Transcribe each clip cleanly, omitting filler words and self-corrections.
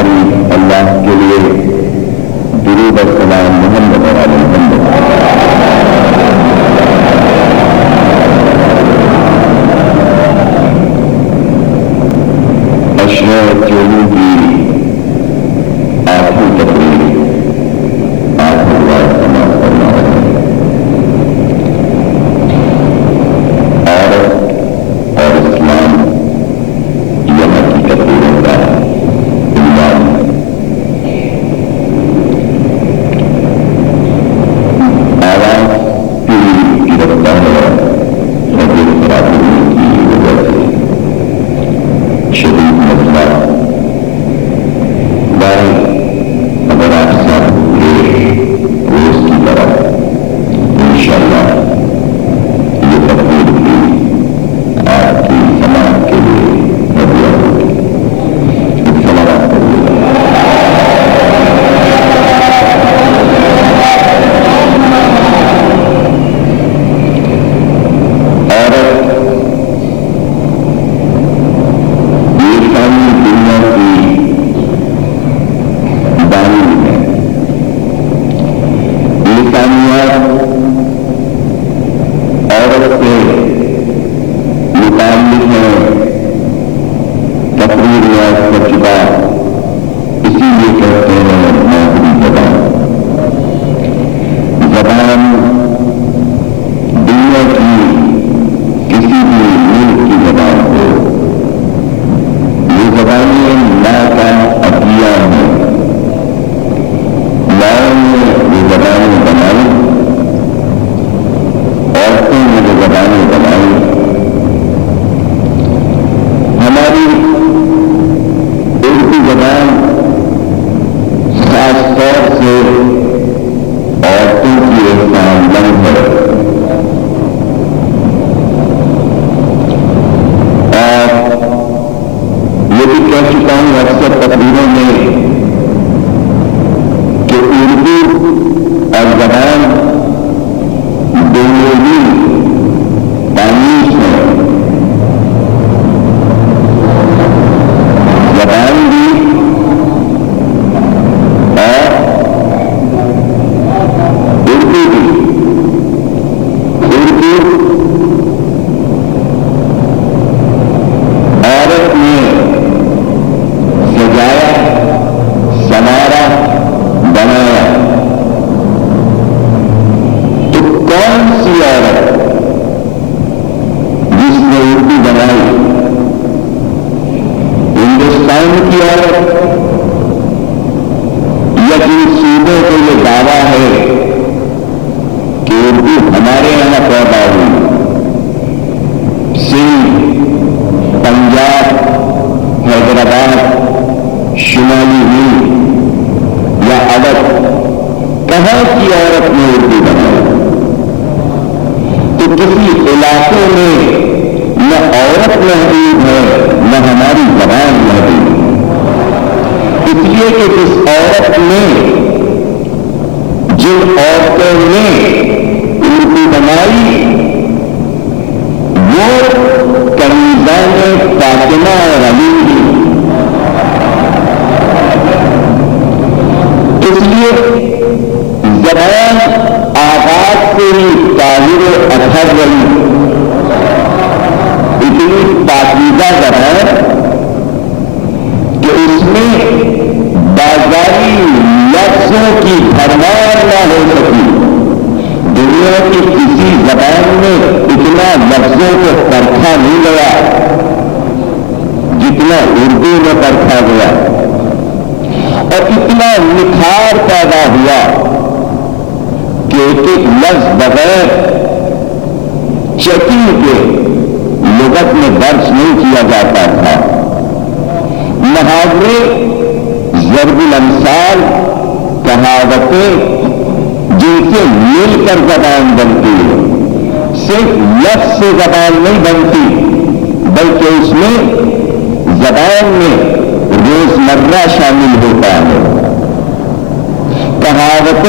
تعریف اللہ کے لیے درود و سلام محمد و آل محمد۔ اشرف چولو کی آخری تقریر آخر بات سماعت فرما رہے ہیں۔ عورت اور اسلام یہاں کی تقریروں کا عنوان ہے۔ آواز پوری کی رفتار طبیعت خراب ہونے کی وجہ سے شدید مسئلہ بھائی اگر آپ ساتھ روز کی طرح انشاءاللہ یہ تقریر بھی آپ کی سماعت کے لیے مہیا ہوگی۔ سلامات کریے گا۔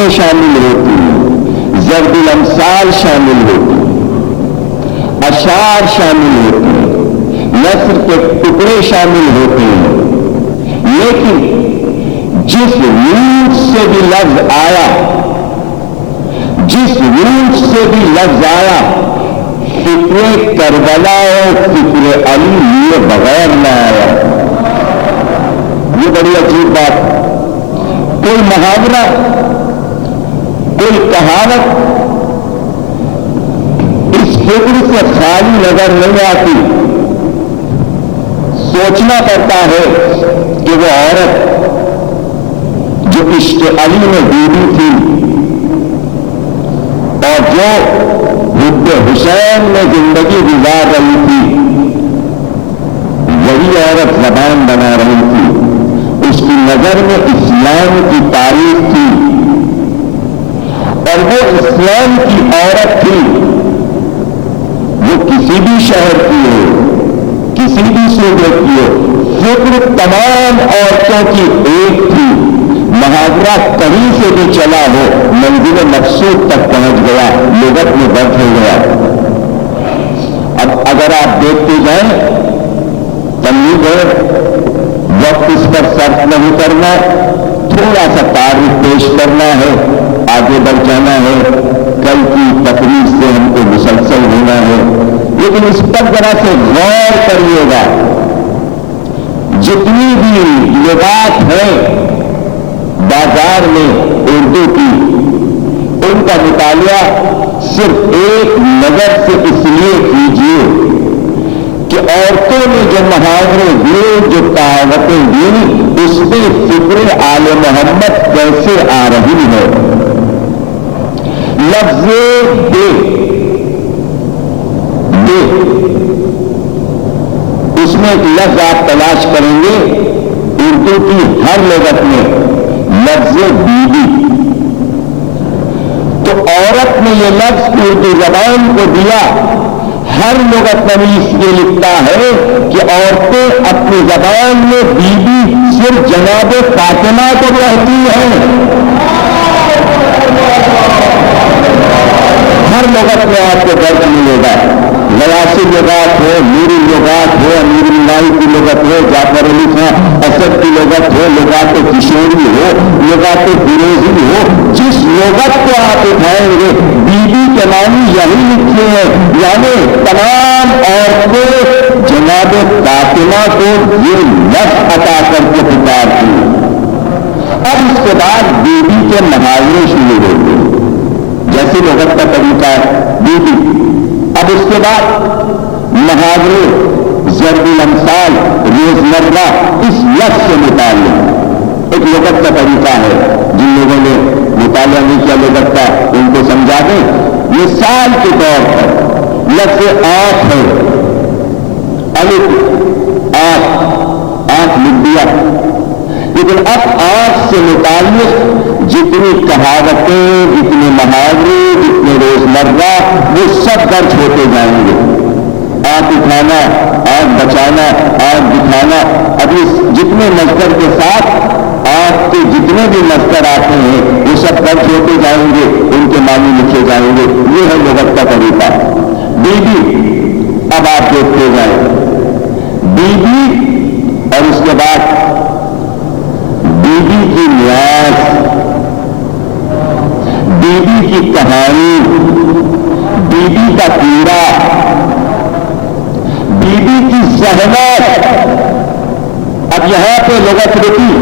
شامل ہوتی ہیں، ضرب الامثال شامل ہوتی ہیں، اشعار شامل ہوتے ہیں، نثر کے ٹکڑے شامل ہوتے ہیں، لیکن جس روٹ سے بھی لفظ آیا، جس روٹ سے بھی لفظ آیا، فکر کربلا اور فکر علی لیے بغیر نہ آیا۔ یہ بڑی عجیب بات، کوئی محاورہ، کوئی کہاوت اس فکر سے خالی نظر نہیں آتی۔ سوچنا پڑتا ہے کہ وہ عورت جو عشق علی میں ڈوبی تھی اور جو حب حسین میں زندگی گزار رہی تھی، وہی عورت زبان بنا رہی تھی، اس کی نظر میں اسلام کی تعریف تھی، اور وہ اسلام کی عورت تھی، وہ کسی بھی شہر کی ہو، کسی بھی صوبے کی ہو، فکر تمام عورتوں کی ایک تھی۔ محاورہ کہیں سے بھی چلا ہو، منزل مقصود تک پہنچ گیا، لغت میں درج ہو گیا۔ اب اگر آپ دیکھتے جائیں، تمید ہے، وقت اس پر صرف نہیں کرنا، تھوڑا سا تعارف پیش کرنا ہے، آگے بڑھ جانا ہے، کل کی تقریر سے ہم کو مسلسل ہونا ہے، لیکن اس پر ذرا سے غور کریے گا۔ جتنی بھی لغات ہیں بازار میں اردو کی، ان کا مطالعہ صرف ایک نظر سے اس لیے کیجیے کہ عورتوں نے جو محاورے دیے، جو کہاوتیں دی، اس میں فکر آل محمد کیسے آ رہی ہے۔ لفظ بے اس میں ایک لفظ آپ تلاش کریں گے اردو کی ہر لغت میں، لفظ بی بی۔ تو عورت نے یہ لفظ اردو زبان کو دیا، ہر لغت نویس یہ لکھتا ہے کہ عورتیں اپنی زبان میں بی بی صرف جناب فاطمہ کو کہتی ہیں۔ ہر لغت میں آپ کو درج ملے گا، غیاثی لغات ہو، میری لغات ہو، امیر اللہ کی لغت ہو، جعفر علی خان اسد کی لغت ہو، لغات کشوری ہو، لغات فیروزی ہو، جس لغت کو آپ اٹھائیں گے بی بی کے معنی یہی لکھے ہیں، یعنی تمام عورتیں جناب فاطمہ کو یہ لفظ عطا کر کے پکارتی ہیں۔ اب اس کے بعد بی بی کے محاورے شروع ہوتے ہیں، جیسے لغت کا طریقہ ہے بی بی۔ اب اس کے بعد محاورے، ضرب الامثال، روزمرہ اس لفظ سے متعلق ایک لغت کا طریقہ ہے۔ جن لوگوں نے مطالعہ نہیں کیا لغت کا ان کو سمجھا دیں۔ مثال کے طور پر لفظ آنکھ ہے، الف آنکھ لکھ دیا، لیکن اب آنکھ سے متعلق جتنی کہاوتیں، جتنے محاورے، جتنے روزمرہ، وہ سب درج ہوتے جائیں گے۔ آنکھ اٹھانا، آنکھ بچانا، آنکھ دکھانا، ابھی جتنے مصدر کے ساتھ آنکھ کے جتنے بھی مصدر آتے ہیں وہ سب درج ہوتے جائیں گے، ان کے معنی لکھے جائیں گے۔ یہ ہے لغت کا طریقہ۔ بی بی، اب آپ دیکھتے جائیں بی بی، اور اس کے بعد بی بی کی نیاز، بی بی کی کہانی، بی بی کا پیڑا، بی بی کی زحمت۔ اب یہاں پہ لغت رکی،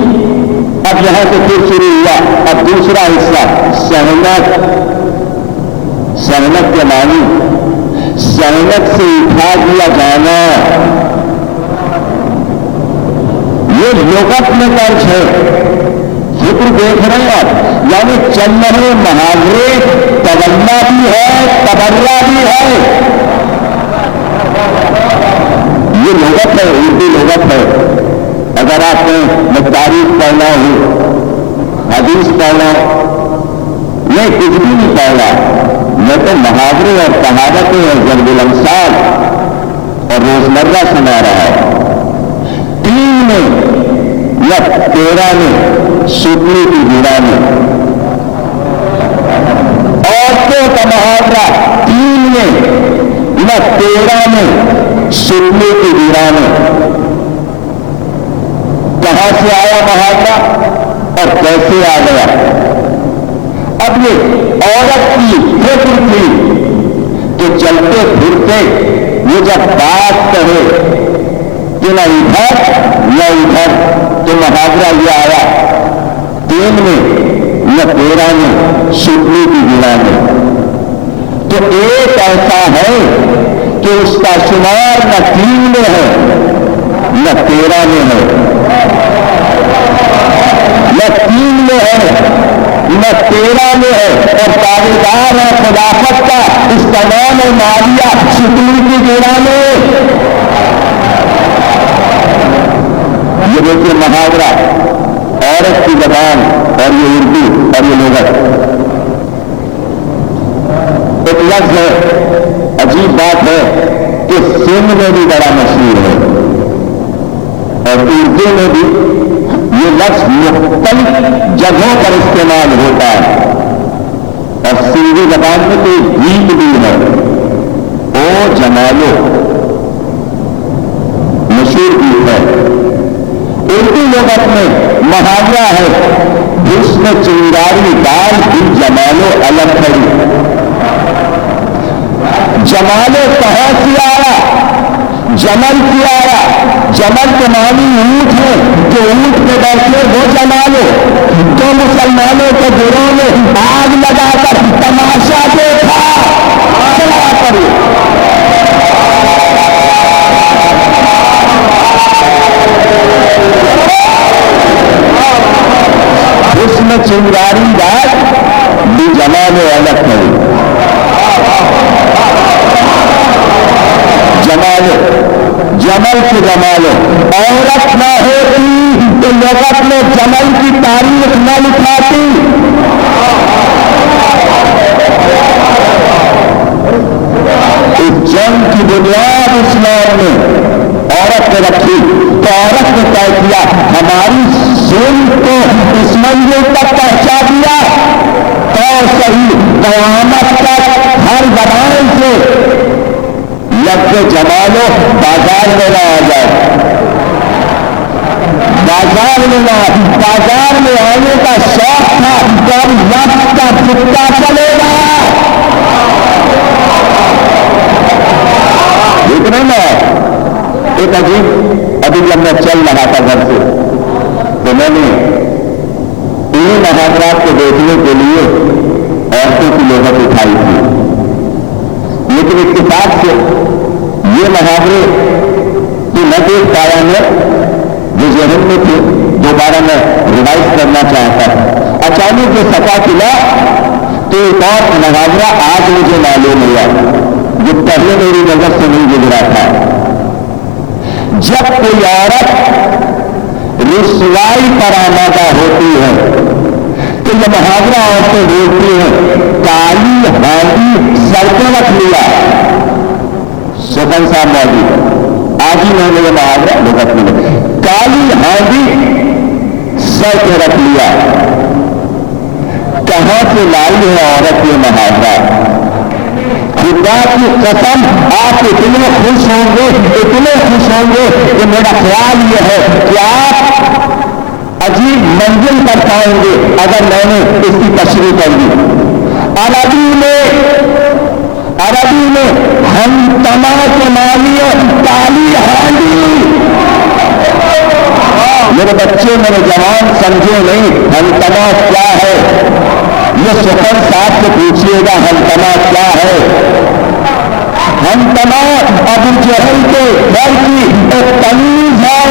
اب یہاں سے پھر شروع ہوا، اب دوسرا حصہ سہمت۔ سہمت کے معنی سہمت سے اٹھا دیا جانا، یہ لغت میں درج ہے۔ فکر دیکھ رہے ہیں آپ، یعنی چل رہے محاورے تولہ بھی ہے، تبرہ بھی ہے۔ یہ لغت ہے، اردو لغت ہے۔ اگر آپ نے میں تاریخ پڑھنا ہو، حدیث پڑھنا، میں کچھ بھی نہیں پڑھا، میں تو محاورے اور کہاوتیں اور ضرب الامثال اور روزمرہ سنا رہا ہے۔ 3 میں یا 13 میں سوتنے کی گڑا میں، عورتوں کا محاورہ 3 میں یا 13 میں سوتنے کی گڑا میں۔ کہاں سے آیا محاورہ؟ اور کیسے آ گیا؟ اب یہ عورت کی فکر تھی کہ چلتے پھرتے یہ جب بات کرے کہ نہ ادھر نہ ادھر، تو محاورہ یہ آیا 3 میں نہ 13 میں، شکلی کی گنا میں، تو ایک ایسا ہے کہ اس کا شمار نہ 3 میں ہے نہ 13 میں ہے، نہ 3 میں ہے نہ 13 میں ہے، اور دعویدار ہے خلافت کا اس کا نام ہے معاویہ شکلی کی گنا میں۔ یہ دیکھیے محاورہ، عورت کی زبان اور یہ اردو اور یہ لغت، ایک لفظ ہے، عجیب بات ہے کہ سندھ میں بھی بڑا مشہور ہے اور اردو میں بھی یہ لفظ مختلف جگہوں پر استعمال ہوتا ہے، اور سندھی زبان میں تو گیت بھی ہے، او جمالو مشہور گیت ہے۔ اردو لغت میں محاورہ ہے، حسن چنگاری ڈال بھی جمالو الگ کھڑی۔ جمالو کہاں سے آیا؟ جمل سے آیا، جمل کے معنی اونٹ ہے، جو اونٹ پہ بیٹھے وہ جمالو۔ تو مسلمانوں کے گھروں میں آگ لگا کر تماشا دیکھا، چلا کرو اس میں چنگاری رات بھی جمالو الگ ہے۔ جمالو جمل کے جمالو، عورت نہ ہوتی تو لغت میں جمل کی تاریخ نہ لکھاتی۔ اس جنگ کی بنیاد اسلام نے عورت نے رکھی، تو عورت نے طے کیا ہماری ظلم کو اس منزل تک پہنچا دیا، اور صحیح قیامت تک ہر زبان سے لفظ جمالو بازار میں نہ آ جائے، بازار میں نہ، بازار میں آنے کا شوق تھا تو اب لفظ کا سکہ چلے گا۔ اتنا نا ایک عجیب، ابھی جب میں چل رہا تھا گھر سے تو میں نے ان محاورات کو دیکھنے کے لیے عورتوں کی لغت اٹھائی تھی، لیکن اتفاق سے یہ محاورے کہ نہ دیکھ پایا میں، جو ذہن میں تھے دوبارہ میں ریوائز کرنا چاہتا تھا۔ اچانک جو سفا کھلا تو ایک اور محاورہ آج مجھے معلوم ہوا جو پہلے میری نظر سے نہیں گزرا تھا۔ جب کوئی عورت رسوائی پر آمادہ ہوتی ہے تو یہ محاورہ عورتیں بولتی ہیں کالی ہانڈی سر پہ رکھ لیا۔ سکن صاحب موجود آج ہی میں نے یہ محاورہ لغت میں کالی ہانڈی سر پہ رکھ لیا۔ کہاں سے لائی ہے عورت یہ محاورہ؟ خدا کی قسم آپ اتنے خوش ہوں گے، اتنے خوش ہوں گے کہ میرا خیال یہ ہے کہ آپ عجیب منزل پر پائیں گے اگر میں نے اس کی تشریح کر دی۔ عربی میں ہم تمام کے معنی کالی ہانڈی۔ میرے بچے میرے جوان سمجھے نہیں ہم تمام کیا ہے، یہ سکن صاحب سے پوچھئے گا ہم تمام کیا ہے۔ ہم تمام ابو جہل کے گھر کی ایک تمیز ہے،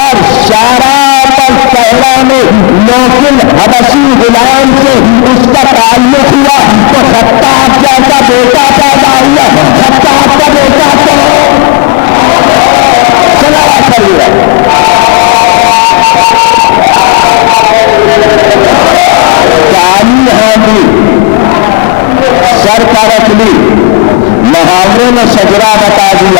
اور شارع پر صحرا میں لوکل حبشی غلام سے اس کا تعلق ہوا تو خطاب جیسا بیٹا پیدا ہوا۔ خطاب کا بیٹا تو چلا کر لیا۔ کالی ہانڈی سر کا رکھ لی، محاورے میں شجرا بتا دیا۔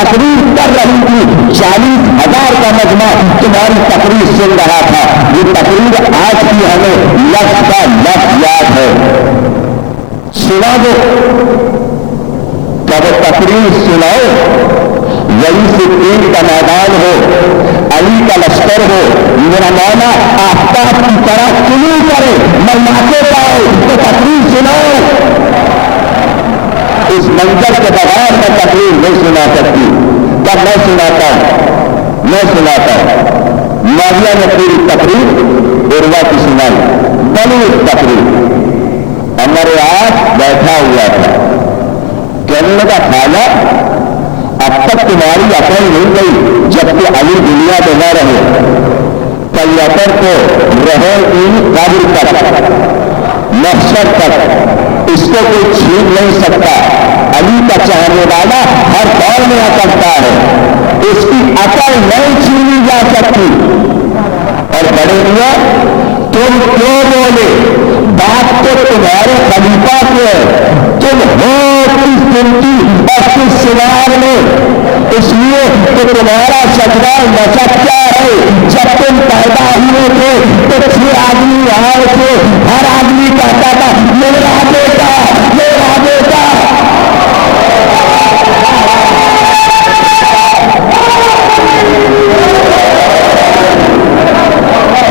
تقریر کر رہی تھی، 40,000 کا مجمع تمہاری تقریر سن رہا تھا. یہ تقریر آج کی ہمیں لفظ کا لفظ یاد ہے. سنا دو کب تقریر سناؤ، وہی صدیق کا میدان ہو، علی کا لشکر ہو، میرا مولا آفتاب کی طرح طلوع کرے، ملاقے پاؤ تو تقریر سناؤ. اس منظر کے بغیر میں تقریر نہیں سنا سکتی. جب میں سناتا معاویہ نے پوری تقریر عروہ کی سنائی، بڑی تقریر. ہمارے آس بیٹھا ہوا تھا، کہنے لگا خالہ اب تک تمہاری عقل نہیں گئی جبکہ علی دنیا میں نہ رہے. طیبر کو رہے ان قبر تک، محشر تک اس کو کوئی چھین نہیں سکتا. علی کا چاہنے والا ہر دور میں اکڑتا ہے، اس کی عقل نہیں چھینی جا سکتی. اور بڑے میاں تم کیوں بولے، بات تو تمہارے خلیفہ کی ہے، تم ہو کس سنتی اور کس سوار میں. اس لیے کہ تمہارا سجدہ مسکتا ہے. جب تم پیدا ہوئے تھے تو 6 آدمی آئے تھے، ہر آدمی کہتا تھا میرا بیٹا میرا بیٹا.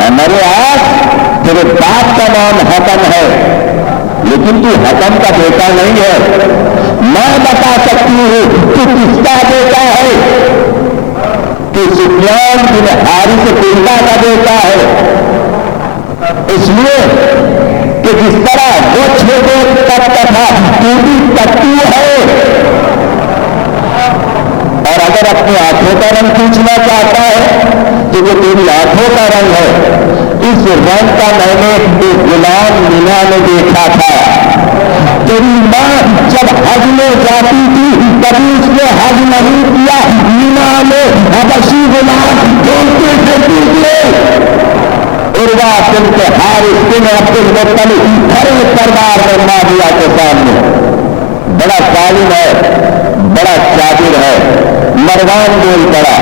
ہمارے آج تیرے باپ کا نام حکم ہے لیکن تو حکم کا بیٹا نہیں ہے. میں بتا سکتی ہوں تو کس کا بیٹا ہے، کہ سفیان بن حارث قلہ کا بیٹا ہے. اس لیے کہ جس طرح وہ چھوٹے تک کا تھا تو بھی تکتی ہے. اور اگر اپنی آنکھوں کا رنگ کھینچنا چاہتا ہے تو وہ تیری آنکھوں کا رنگ ہے. اس رنگ کا میں نے ایک غلام مینا میں دیکھا تھا. تیری ماں جب حج میں جاتی تھی کبھی اس نے حج نہیں کیا، مینا میں حبشی غلام ڈھونڈتے پھرتی تھے. عروہ بنت حارث بن عبد المطلب بڑے دربار میں معاویہ کے سامنے، بڑا ظالم ہے، بڑا جابر ہے. مروان بول پڑا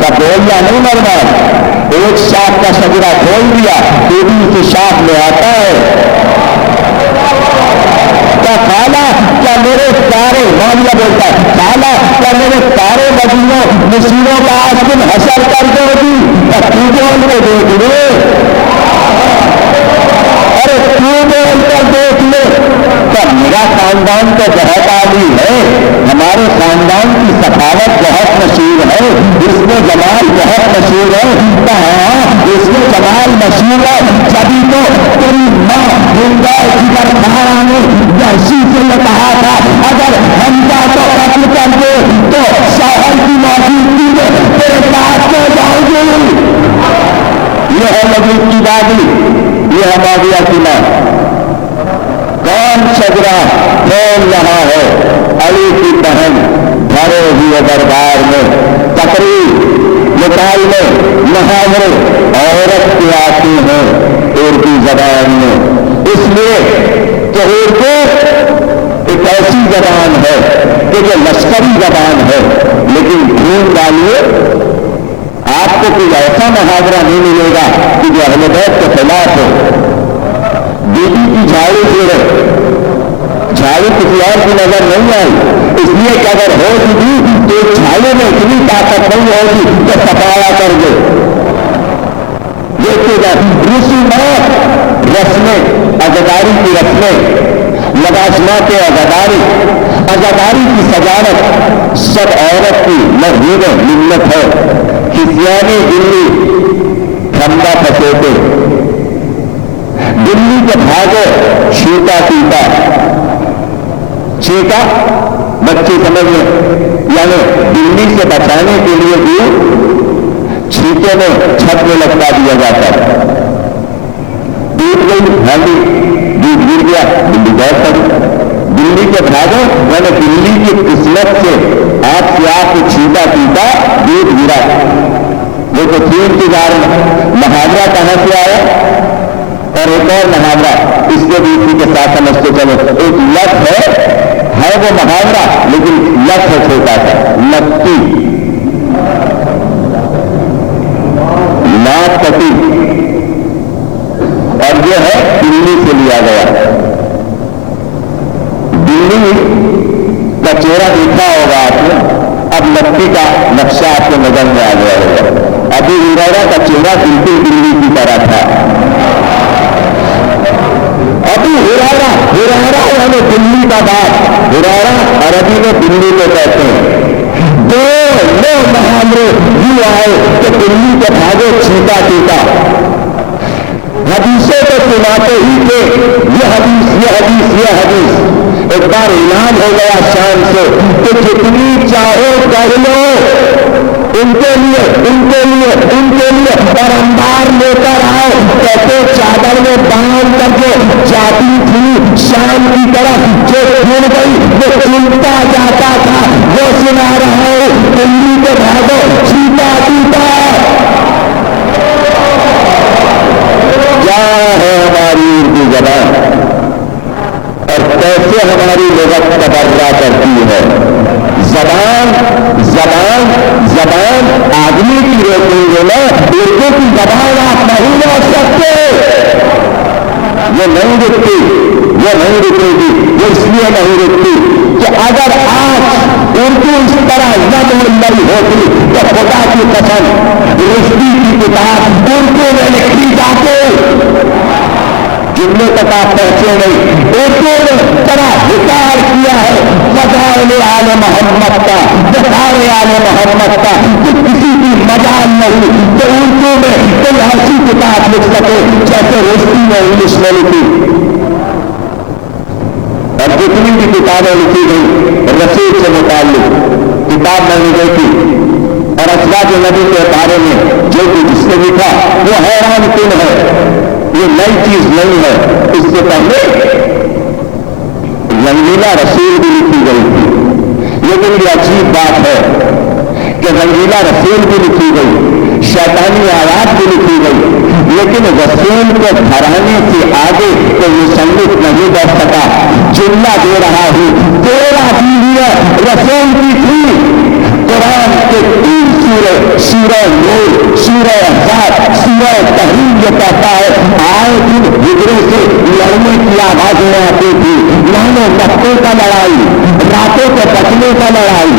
کا بولنا نہیں، مروان ایک شاخ کا شجرہ کھول دیا دیوی سے شاخ میں آتا ہے. کیا خالہ کیا میرے سارے معاویہ بولتا ہے خالہ کیا میرے سارے مدینوں مصیروں کا آج تم حشر کر دو گی؟ تو بول کے دیکھ لے، ارے تو بول کر دیکھ لے. تو میرا خاندان تو بہت عالی ہے، ہمارے خاندان کی سخاوت بہت مشہور ہے، اس میں جمال بہت مشہور ہے. کہاں اس میں جمال مشہور ہے جبھی تو تیری ماں ہندا جگر مہارا نے وحشی سے یہ کہا تھا اگر حمزہ کو قتل کر دے تو شوہر کی موجودگی میں تیرے پاس میں جاؤ گی. یہ ہے مجید کی دادی، یہ ہے معاویہ کی ماں. کون شجرہ کھول رہا ہے؟ علی کی بہن بھرے ہوئے دربار میں تقریر مکالمے محاورے عورت کے آتے ہیں اردو زبان میں. اس لیے کہ اردو ایک ایسی زبان ہے کہ جو لشکری زبان ہے، لیکن ڈھونڈ ڈالیے آپ کو کوئی ایسا محاورہ نہیں ملے گا کہ جو اہل بیت کے خلاف ہو. بیوی کی جھاڑو پھیرے، جھاڑو کسی اور کی نظر نہیں آئی، اس لیے کہ اگر ہوگی بھی تو جھاڑو میں اتنی طاقت نہیں ہوگی کہ سفایا کر دے. دیکھتے جائے رسومات، رسمیں، عزاداری کی رسمیں، لباسنات عزاداری کی سجاوٹ سب عورت کی محبوب ملت ہے. کسیانی دلی کھمبا پھسوتے، دلی کے بھاگو چھیٹا پیتا. چھیٹا بچے سمجھ لیں، یعنی دلی سے بچانے کے لیے دودھ چھیٹے میں چھت میں لٹکا دیا جاتا ہے. دودھ گئی ہانڈی، دودھ گر گیا، دلی بہت پڑی. دلی کے بھاگو یعنی دلی کی قسمت سے آپ سے آپ کو چھیٹا پیتا دودھ گرا. وہ تو تین کے بارے محاورہ کہاں سے آیا؟ اور ایک اور محاورہ اس کو بھی اسی کے ساتھ سمجھتے چلو. ایک لفظ ہے ہے وہ محاورہ، لیکن لفظ چھوٹا تھا، لتی ناک کٹی، اور یہ ہے دلی سے لیا گیا۔ دلی کا چہرہ دیکھا ہوگا آپ نے، اب لتی کا نقشہ آپ کے نظر میں آ گیا ہوگا۔ ابو ہریرہ کا چہرہ بالکل دلی کی طرح تھا۔ ابو ہریرہ یعنی دلی کا باپ، ہریرہ عربی میں دلی کو کہتے ہیں۔ دو نو محاورے یوں آئے کہ دلی کے بھاگے چیتا چیتا، حدیثوں کو سناتے ہی کہ یہ حدیث یہ حدیث یہ حدیث۔ ایک بار اعلان ہو گیا شان سے کہ جتنی چاہو کہہ لو، ان کے لیے اور انبار لے کر آؤ۔ کہتے چادر میں باندھ کر جو جاتی تھی شام کی طرف، جو چھوڑ گئی وہ چنتا جاتا تھا، وہ سنا رہا ہوں دلی کے بھاگو چیتا چیتا۔ کیا ہے ہماری اردو زبان اور کیسے ہماری لغت تبرہ کرتی ہے۔ زبان آدمی کی روکیں گے نا، اردو کی زبان آپ نہیں روک سکتے۔ یہ نہیں رکتی، یہ نہیں رکے گی۔ یہ اس لیے نہیں رکتی کہ اگر آج اردو اس طرح نظم نہیں ہوتی تو خدا کی قسم رشتی کی کتاب اردو میں لکھی جاتی، جملے تک آپ پہنچے نہیں۔ اردو نے طرح حکار کیا ہے فضائل آل محمد کا، بخار آل محمد کا، کہ کسی کی مجال نہیں کہ اردو میں کوئی ایسی کتاب لکھ سکے جیسے رشتی نے انگلش میں لکھی۔ اور جتنی بھی کتابیں لکھی گئی رسول سے متعلق، کتاب میں نے دیکھی اور ازواج نبی کے بارے میں جو کچھ اس نے لکھا وہ حیران کن ہے۔ یہ نئی چیز نہیں ہے، اس سے پہلے رنگیلا رسول بھی لکھی گئی تھی۔ لیکن یہ عجیب بات ہے کہ رنگیلا رسول بھی لکھی گئی، شیطانی آیات بھی لکھی گئی، لیکن رسول کے گھرانے سے آگے کوئی مصنف نہیں بڑھ سکا۔ جملہ دے رہا ہوں، 13 بیویاں رسول کی تھی۔ قرآن کے 3 سورہ، سورہ نور، سورہ احزاب، سورہ تحریم یہ کہتا ہے آئے دن ہجرے سے لڑنے کی آوازیں آتی تھی، لانے مکے کا لڑائی، راتوں کے بچنے کا لڑائی،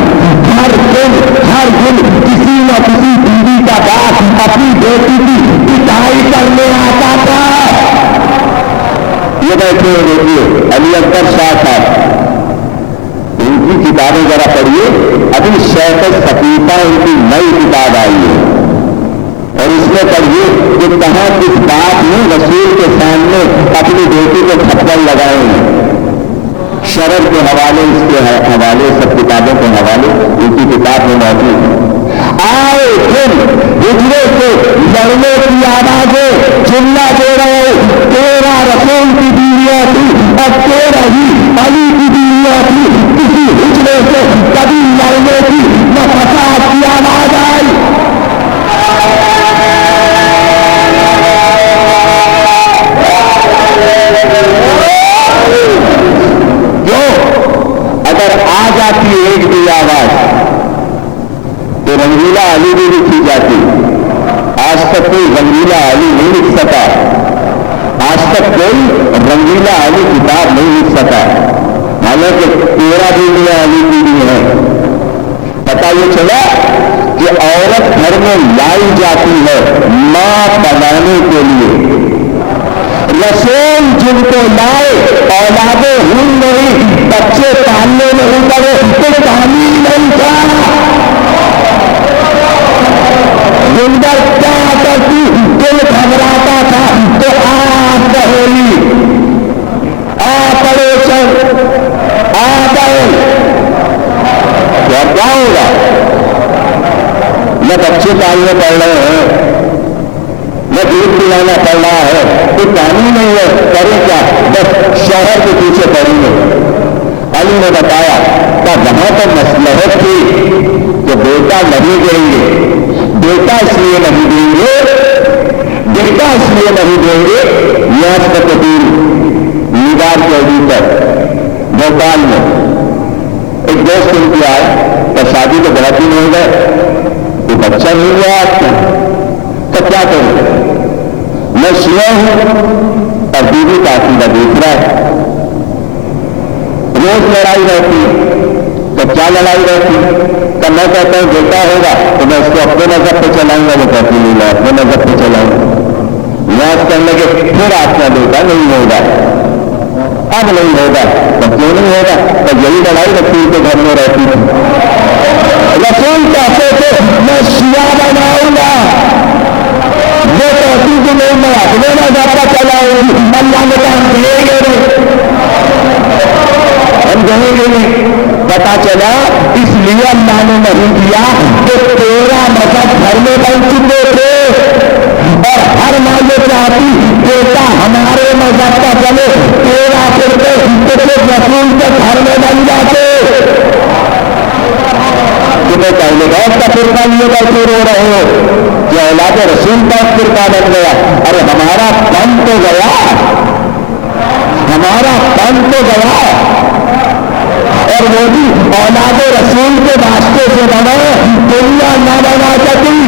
ہر دن کسی نہ کسی بیوی کا باپ اپنی بیٹی کی پٹائی کرنے آتا تھا۔ یہ بیٹھے دیکھیے علی اکبر شاہ صاحب، ان کی کتابیں ذرا پڑھیے۔ ابھی شیخ صفیفہ ان کی نئی کتاب آئی ہے اور اس میں پڑھیے کہ کہاں کس بات میں رسول کے سامنے اپنی بیٹی کو تھپڑ لگائے ہیں۔ شرر کے حوالے، اس کے حوالے، سب کتابوں کے حوالے ان کی کتاب میں موجود ہے۔ آئے دن ہجرے سے لڑنے کی آوازیں، جملہ دے رہے 13 رسول کی بیویاں تھی اور 13 ہی علی کی بیویاں تھی۔ کسی ہجرے سے کبھی لڑنے کی نہ فساد کی آواز آئی۔ کیوں؟ اگر آ جاتی ایک بھی آواز تو رنگیلا علی بھی لکھی جاتی۔ آج تک کوئی رنگیلا علی نہیں لکھ سکا، آج تک کوئی رنگیلا علی کتاب نہیں لکھ سکا، حالانکہ 13 بیویاں علی کی بھی ہیں۔ پتہ یہ چلا کہ عورت گھر میں لائی جاتی ہے ماں بنانے کے لیے۔ رسول جن کو لائے اولادیں ہوں نہیں، بچے پالنے نہیں پڑے تو تعمیر نہیں تھا۔ زندر کیا کرتی، دل گھبراتا تھا تو آپ بہولی، آپریشن، کیا ہوگا؟ نہ بچے پالنے پڑ رہے ہیں، نہ دودھ پلانا پڑ رہا ہے، کوئی پانی نہیں ہے، کریں کیا؟ بس شوہر کے پیچھے پڑیں گے۔ علی نے بتایا کہ وہاں پر مصلحت تھی کہ بیٹا نہیں دیں گے، بیٹا اس لیے نہیں دیں گے یہاں تک نگار کے بھوپال میں شادی تو بہت دن ہو گئے، تو بچہ نہیں ہوا آپ کا، تو کیا کروں؟ میں شیعہ ہوں اور بیوی کا عقیدہ دوسرا ہے، روز لڑائی رہتی، تو کیا لڑائی رہتی؟ تو میں کہتا ہوں بیٹا ہوگا تو میں اس کو اپنے مذہب پہ چلاؤں گا، وہ کہتی نہیں میں اپنے مذہب پہ چلاؤں گا، یاد کرنے کے پھر آپ کا بیٹا نہیں ہوگا، اب نہیں ہوگا، تو کیوں نہیں ہوگا؟ تو یہی لڑائی رسول کے گھر میں رہتی تھی، رسول کہتے تھے میں شیعہ بناؤں گا، وہ کہتی کہ نہیں میں اپنے مذہب پہ چلاؤں گی، اللہ نے کہا ہم دیں گے نہیں، ہم دیں گے نہیں۔ پتا چلا اس لیے اللہ نے نہیں دیا کہ تیرا مذہب گھر میں بن چکے تھے اور ہر ماں یہ چاہتی بیٹا ہمارے مذہب کا چلے، تیرا پھرتے رسول کے گھر میں بن جاتے، تمہیں پہلے بہت کا فرقہ لیے بیٹھے رو رہے ہو کہ اولاد رسول کا فرقہ بن گیا، ارے ہمارا بن تو گیا، ہمارا بن تو گیا، اور وہ بھی اولاد رسول کے واسطے سے بنا، دنیا نہ بنا سکی۔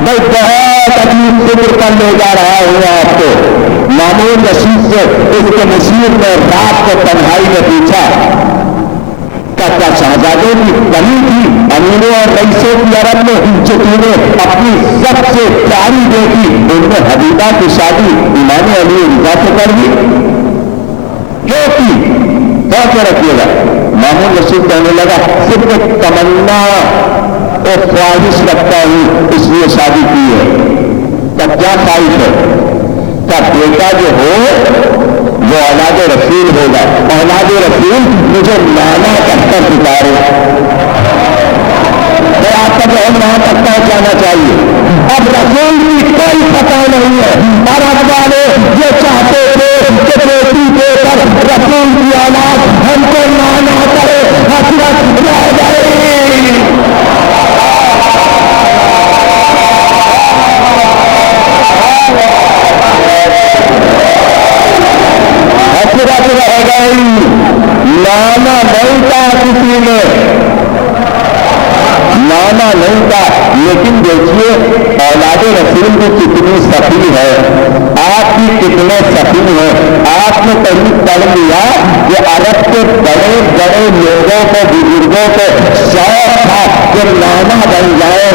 میں بہت عجیب فکر کر لے جا رہا ہوں آپ کو، مامون رشید سے اس کے مشیر میں رات کو تنہائی میں پوچھا کیا شہزادوں کی کمی تھی امیروں اور رئیسوں کی عرب میں جو تمہیں اپنی سب سے پیاری بیٹی ان میں حبیبہ کی شادی امام علی رضا سے کر دی کیوں کی؟ کیا رکھیے گا؟ مامون رشید کہنے لگا صرف ایک تمنا اور خواہش رکھتا ہوں اس لیے شادی کی ہے۔ تب کیا خواہش ہے؟ کیا بیٹا جو ہو وہ اولاد رسول ہوگا، اولاد رسول مجھے نانا کہہ کر پکارے، تو آپ کا جو وہاں تک پہنچانا چاہیے۔ اب رسول کی کوئی پتہ نہیں ہے، عرب والے یہ چاہتے تھے کہ بیٹی دے کر رسول کی اولاد ہم کو نانا کرے، حسرت رہ گئی۔ حسرت رہ گئی، نانا نہیں تھا کسی نے، نانا نہیں تھا۔ لیکن دیکھیے اولاد رسول کی کتنی سخی ہے، آپ کی کتنے سخی ہیں۔ آپ نے کہیں پڑھ لیا کہ عرب کے بڑے بڑے لوگوں کو، بزرگوں کو شوق تھا کہ نانا بن جائے،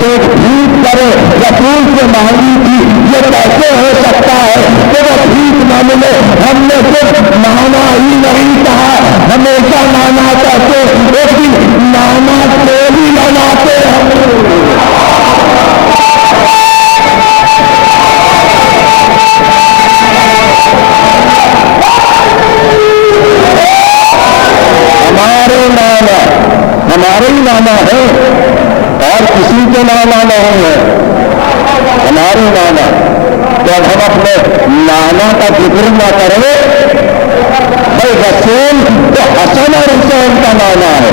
تو بھیک کرے، رسول سے مانگی تھی یہ کیسے ہو سکتا ہے کہ وہ بھیک نہ ملے؟ ہم نے صرف نانا ہی نہیں کہا، ہمیشہ نانا کہتے، ایک دن نانا کو بھی بناتے ہم۔ ہمارے ہی نانا ہے اور کسی کے نانا نہیں ہے، ہمارے نانا۔ تو اب ہم اپنے نانا کا ذکر نہ کریں، بھائی رسول تو حسن اور حسین کا نانا ہے،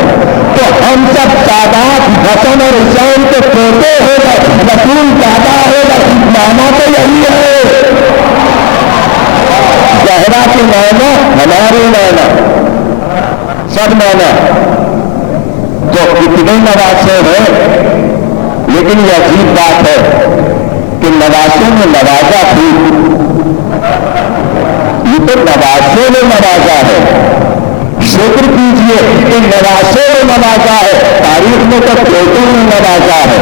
تو ہم سب سادات حسن اور حسین کے پوتے ہو گئے، رسول دادا ہو گئے، نانا تو یہی ہے۔ زہرا کے نانا ہمارے نانا، سب نانا جو کتنے نواسے ہیں، لیکن یہ عجیب بات ہے کہ نواسے میں نوازا تھی، یہ تو نواسے میں نوازا ہے، شکر کیجئے کہ نواسے میں نوازا ہے، تاریخ میں تو بیٹوں میں نوازا ہے۔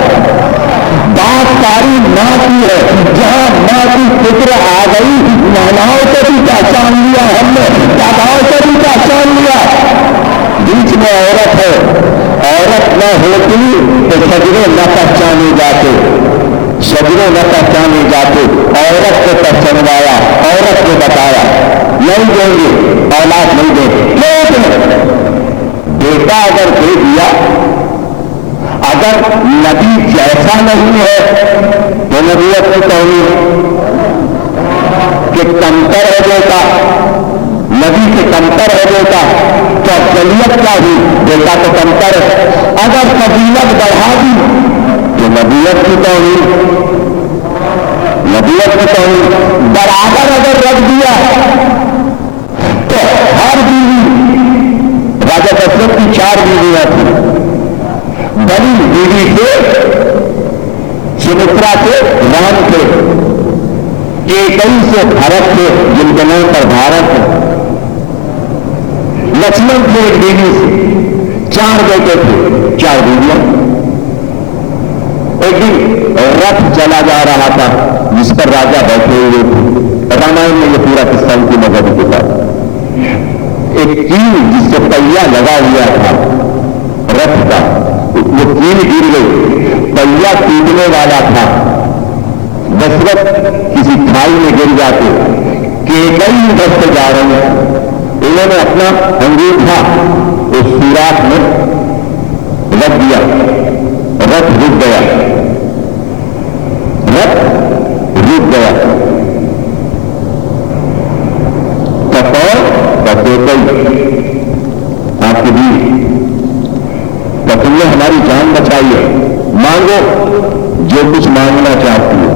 بات تاریخ ماں کی ہے، جہاں ماں کی فکر آ گئی، ناناؤں سے بھی پہچان لیا ہم نے، داداؤں سے بھی پہچان لیا۔ بیچ میں عورت ہے، عورت نہ ہوتی تو شجرے نہ پہچانے جاتے، شجرے نہ پہچانے جاتے، عورت کو پہچانوایا، عورت کو بتایا نہیں دیں گے، اولاد نہیں دیں گے، لیکن بیٹا اگر دے دیا، اگر نبی جیسا نہیں ہے تو نبوت کی توہین کہ کمتر ہے بیٹا، نبی کے کمتر ہے بیٹا، تو افضلیت کا بھی بیٹا تو کمتر ہے، اگر فضیلت بڑھا دی تو نبوت کی توہین، نبوت کی توہین، برابر اگر رکھ دیا تو ہر بیوی، راجا دشرت کی 4 بیویاں تھیں، کئی سے بھرت تھے جن کے نام پر بھارت ہے. لکشمن تھے ایک بیوی سے, 4 بیٹے تھے 4 بیویاں. ایک دن رتھ چلا جا رہا تھا جس پر راجا بیٹھے ہوئے تھے. رامائن میں یہ پورا قصہ ان کی نظر کے پاس. ایک کیل جس سے پہیا لگا ہوا تھا رتھ کا, وہ کیل گر گئی, پہیا ٹوٹنے والا تھا. دشرتھ کسی کھائی میں گر جاتے کہ کئی دست جا رہے ہیں. انہوں نے اپنا انگوٹھا اس سوراخ میں رکھ دیا, رتھ رک گیا, رتھ رک گیا. آپ کی بیوی تو تم نے ہماری جان بچائی ہے, مانگو جو کچھ مانگنا چاہتی ہو.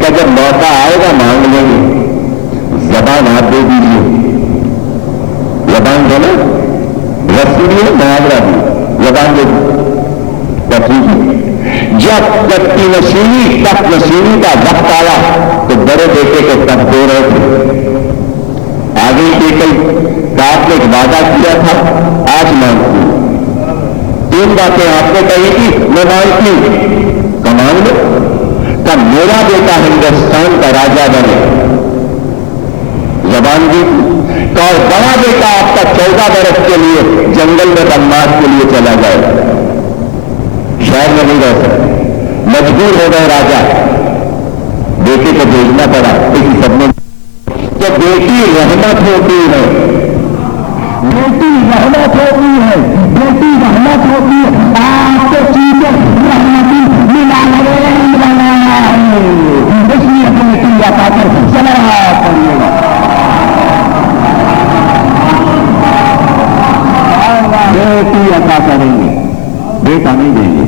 کہ جب موقع آئے گا مانگ لیں گے, زبان آپ دے دیجیے. زبان دینا رسیدی ہے, معاملہ بھی زبان دے دی. جب تختی نشینی تخت نشینی کا وقت آیا تو بڑے بیٹے کو تخت دے رہے تھے. آگے بیٹے کا آپ نے ایک وعدہ کیا تھا, آج مانگتی ہوں. 3 باتیں آپ نے کہی تھی, میں مانگتی ہوں. کمان لو کہ میرا بیٹا ہندوستان کا راجا بنے. زبان دی. اور بڑا بیٹا آپ کا 14 برس کے لیے جنگل میں بنواس کے لیے چلا جائے. شہر میں نہیں رہ سکتے, مجبور ہو گئے راجا, بیٹے کو بھیجنا پڑا. کسی سب نے کہ بیٹی رحمت ہوتی ہے, بیٹی رحمت ہوتی ہے, بیٹی رحمت ہوتی ہے. آپ کو چیزیں رحمتی ملا بنایا ہے, اس لیے بیٹی عطا کر صلوات پڑھیے گا. بیٹی عطا کریں گے, بیٹا نہیں دیں گے.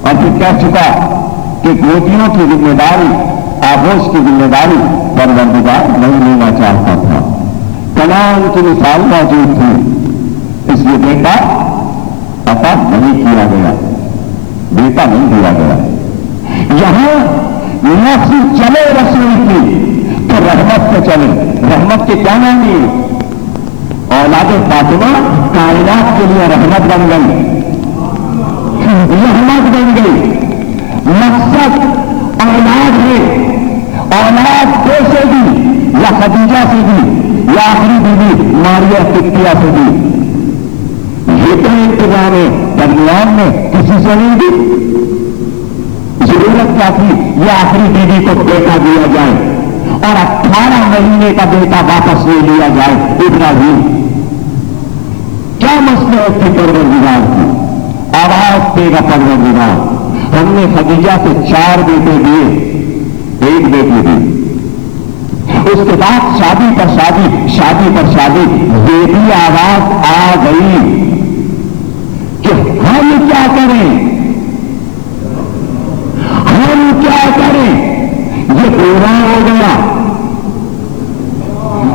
اور پھر کہہ چکا کہ گوتیوں کی ذمہ داری, آغوش کی ذمہ داری پروردگار نہیں لینا چاہتا تھا. تمام کی مثال موجود تھی, اس لیے بیٹا عطا نہیں کیا گیا, بیٹا نہیں دیا گیا. یہاں نفس چلے رسول کی تو رحمت سے چلے. رحمت کے کیا معنی؟ اولاد فاطمہ کائنات کے لیے رحمت بن گئی, رحمت بن گئی. مقصد اولاد ہے, اولاد دو سے دی, یا خدیجہ سے دی یا آخری بیوی ماریہ قبطیہ سے دی. یہ تو انتظام ہے, درمیان میں کسی سے نہیں دی. ضرورت کیا تھی یہ آخری بیوی کو بیٹا دیا جائے اور 18 مہینے کا بیٹا واپس لے لیا جائے. ابراہیم کیا مسئلہ کی پروردگار کی آواز دے گا پروردگار. ہم نے خدیجہ سے 4 بیٹے دیے, 1 بیٹی دی. اس کے بعد شادی پر شادی, شادی پر شادی. یہ بھی آواز آ گئی کہ ہم کیا کریں, ہم کیا کریں. یہ پورا ہو گیا,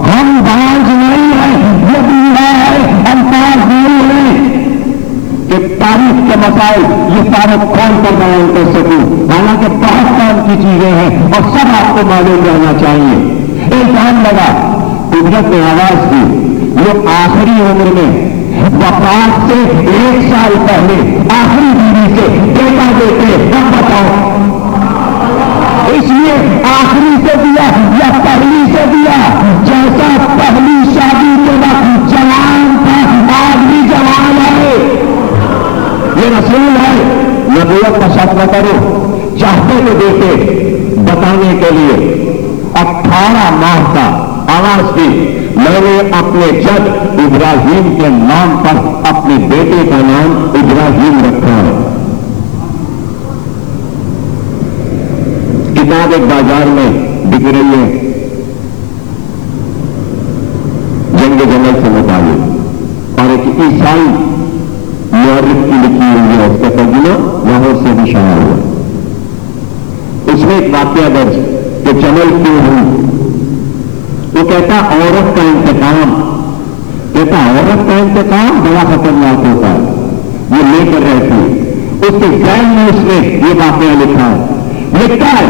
ہم باز نہیں ہیں, یہ بوڑھا ہے, الفاظ نہیں ہیں کہ تاریخ کے مسائل یہ سارے کھول کر بیان کر سکوں. حالانکہ بہت کام کی چیزیں ہیں اور سب آپ کو معلوم رہنا چاہیے. الزام لگا, قدرت نے آواز دی. یہ آخری عمر میں وفات سے 1 سال پہلے آخری بیوی سے بیٹا دیتے, ہم بتاؤ اس لیے آخری سے دیا یا پہلی سے دیا. جیسا پہلی شادی کے وقت جوان تھا, آج بھی جوان ہے. یہ رسول ہے, نبوت کا شک نہ کرو. چاہتے تو دیتے بتانے کے لیے. 18 ماہ کا آواز دی, میں نے اپنے جد ابراہیم کے نام پر اپنے بیٹے کا نام ابراہیم رکھا ہے. کتاب ایک بازار میں بک رہی ہے جنگ جمل سے متعلق, اور ایک عیسائی مورخ کی لکھی ہوئی ہے, اس کا ترجمہ لاہور سے بھی شائع ہوا. اس میں ایک واقعہ درج کہ جمل کیوں ہوئی. وہ کہتا عورت کا انتقام, کہتا عورت کا انتقام بڑا خطرناک ہوتا ہے, یہ لے کر رہتی. اس کے ذہن میں اس نے یہ واقعہ لکھا ہے. لکھتا ہے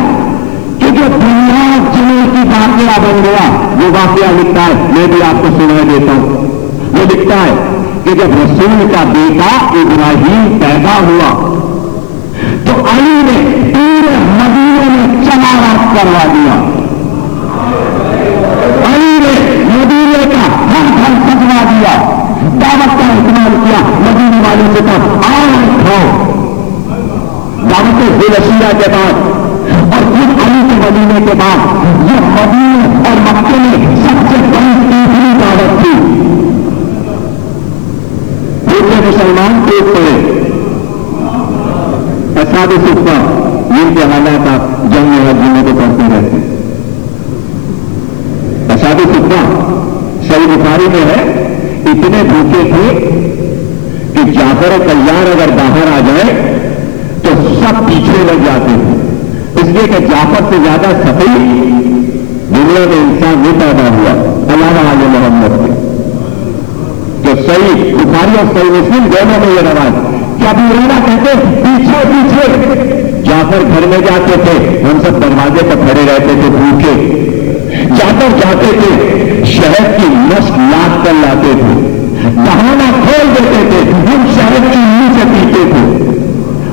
کہ جو دنیا جنوں کی واقعہ بن گیا وہ واقعہ لکھتا ہے، میں بھی آپ کو سنا دیتا ہوں. وہ لکھتا ہے کہ جب رسول کا بیٹا ابراہیم پیدا ہوا تو علی نے پورے مدینے میں چناوات کروا دیا. علی نے مدینے کا ہر گھر سجوا دیا، دعوت کا اہتمام کیا. مدینے والوں سے کہا آؤ کھاؤ. دعوت ذوالشیہ کے بعد اور پھر علی کے مدینے کے بعد یہ مدینے اور مکے میں سب سے بڑی تیسری دعوت تھی. دوسرے مسلمان ٹوٹ پڑے. اصحاب صفہ جن کے حالات آپ جنگ میں جینے کو پڑھتے رہتے ہیں. اصحاب صفہ صحیح بخاری میں ہے، اتنے بھوکے تھے کہ جعفر طیار اگر باہر آ جائے تو سب پیچھے لگ جاتے تھے. اس لیے کہ جعفر سے زیادہ سفید دنیا میں انسان نہیں پیدا ہوا علاوہ علی محمد کے. جو صحیح بخاری اور صحیح مسلم دونوں میں یہ روایت کیا ابو ہریرہ کہتے پیچھے پیچھے. جعفر گھر میں جاتے تھے، ہم سب دروازے پر کھڑے رہتے تھے بھوکے. جعفر جاتے تھے، شہد کی مشک لاد کر لاتے تھے، دہانا کھول دیتے تھے، ہم شہد کی منہ سے پیتے تھے.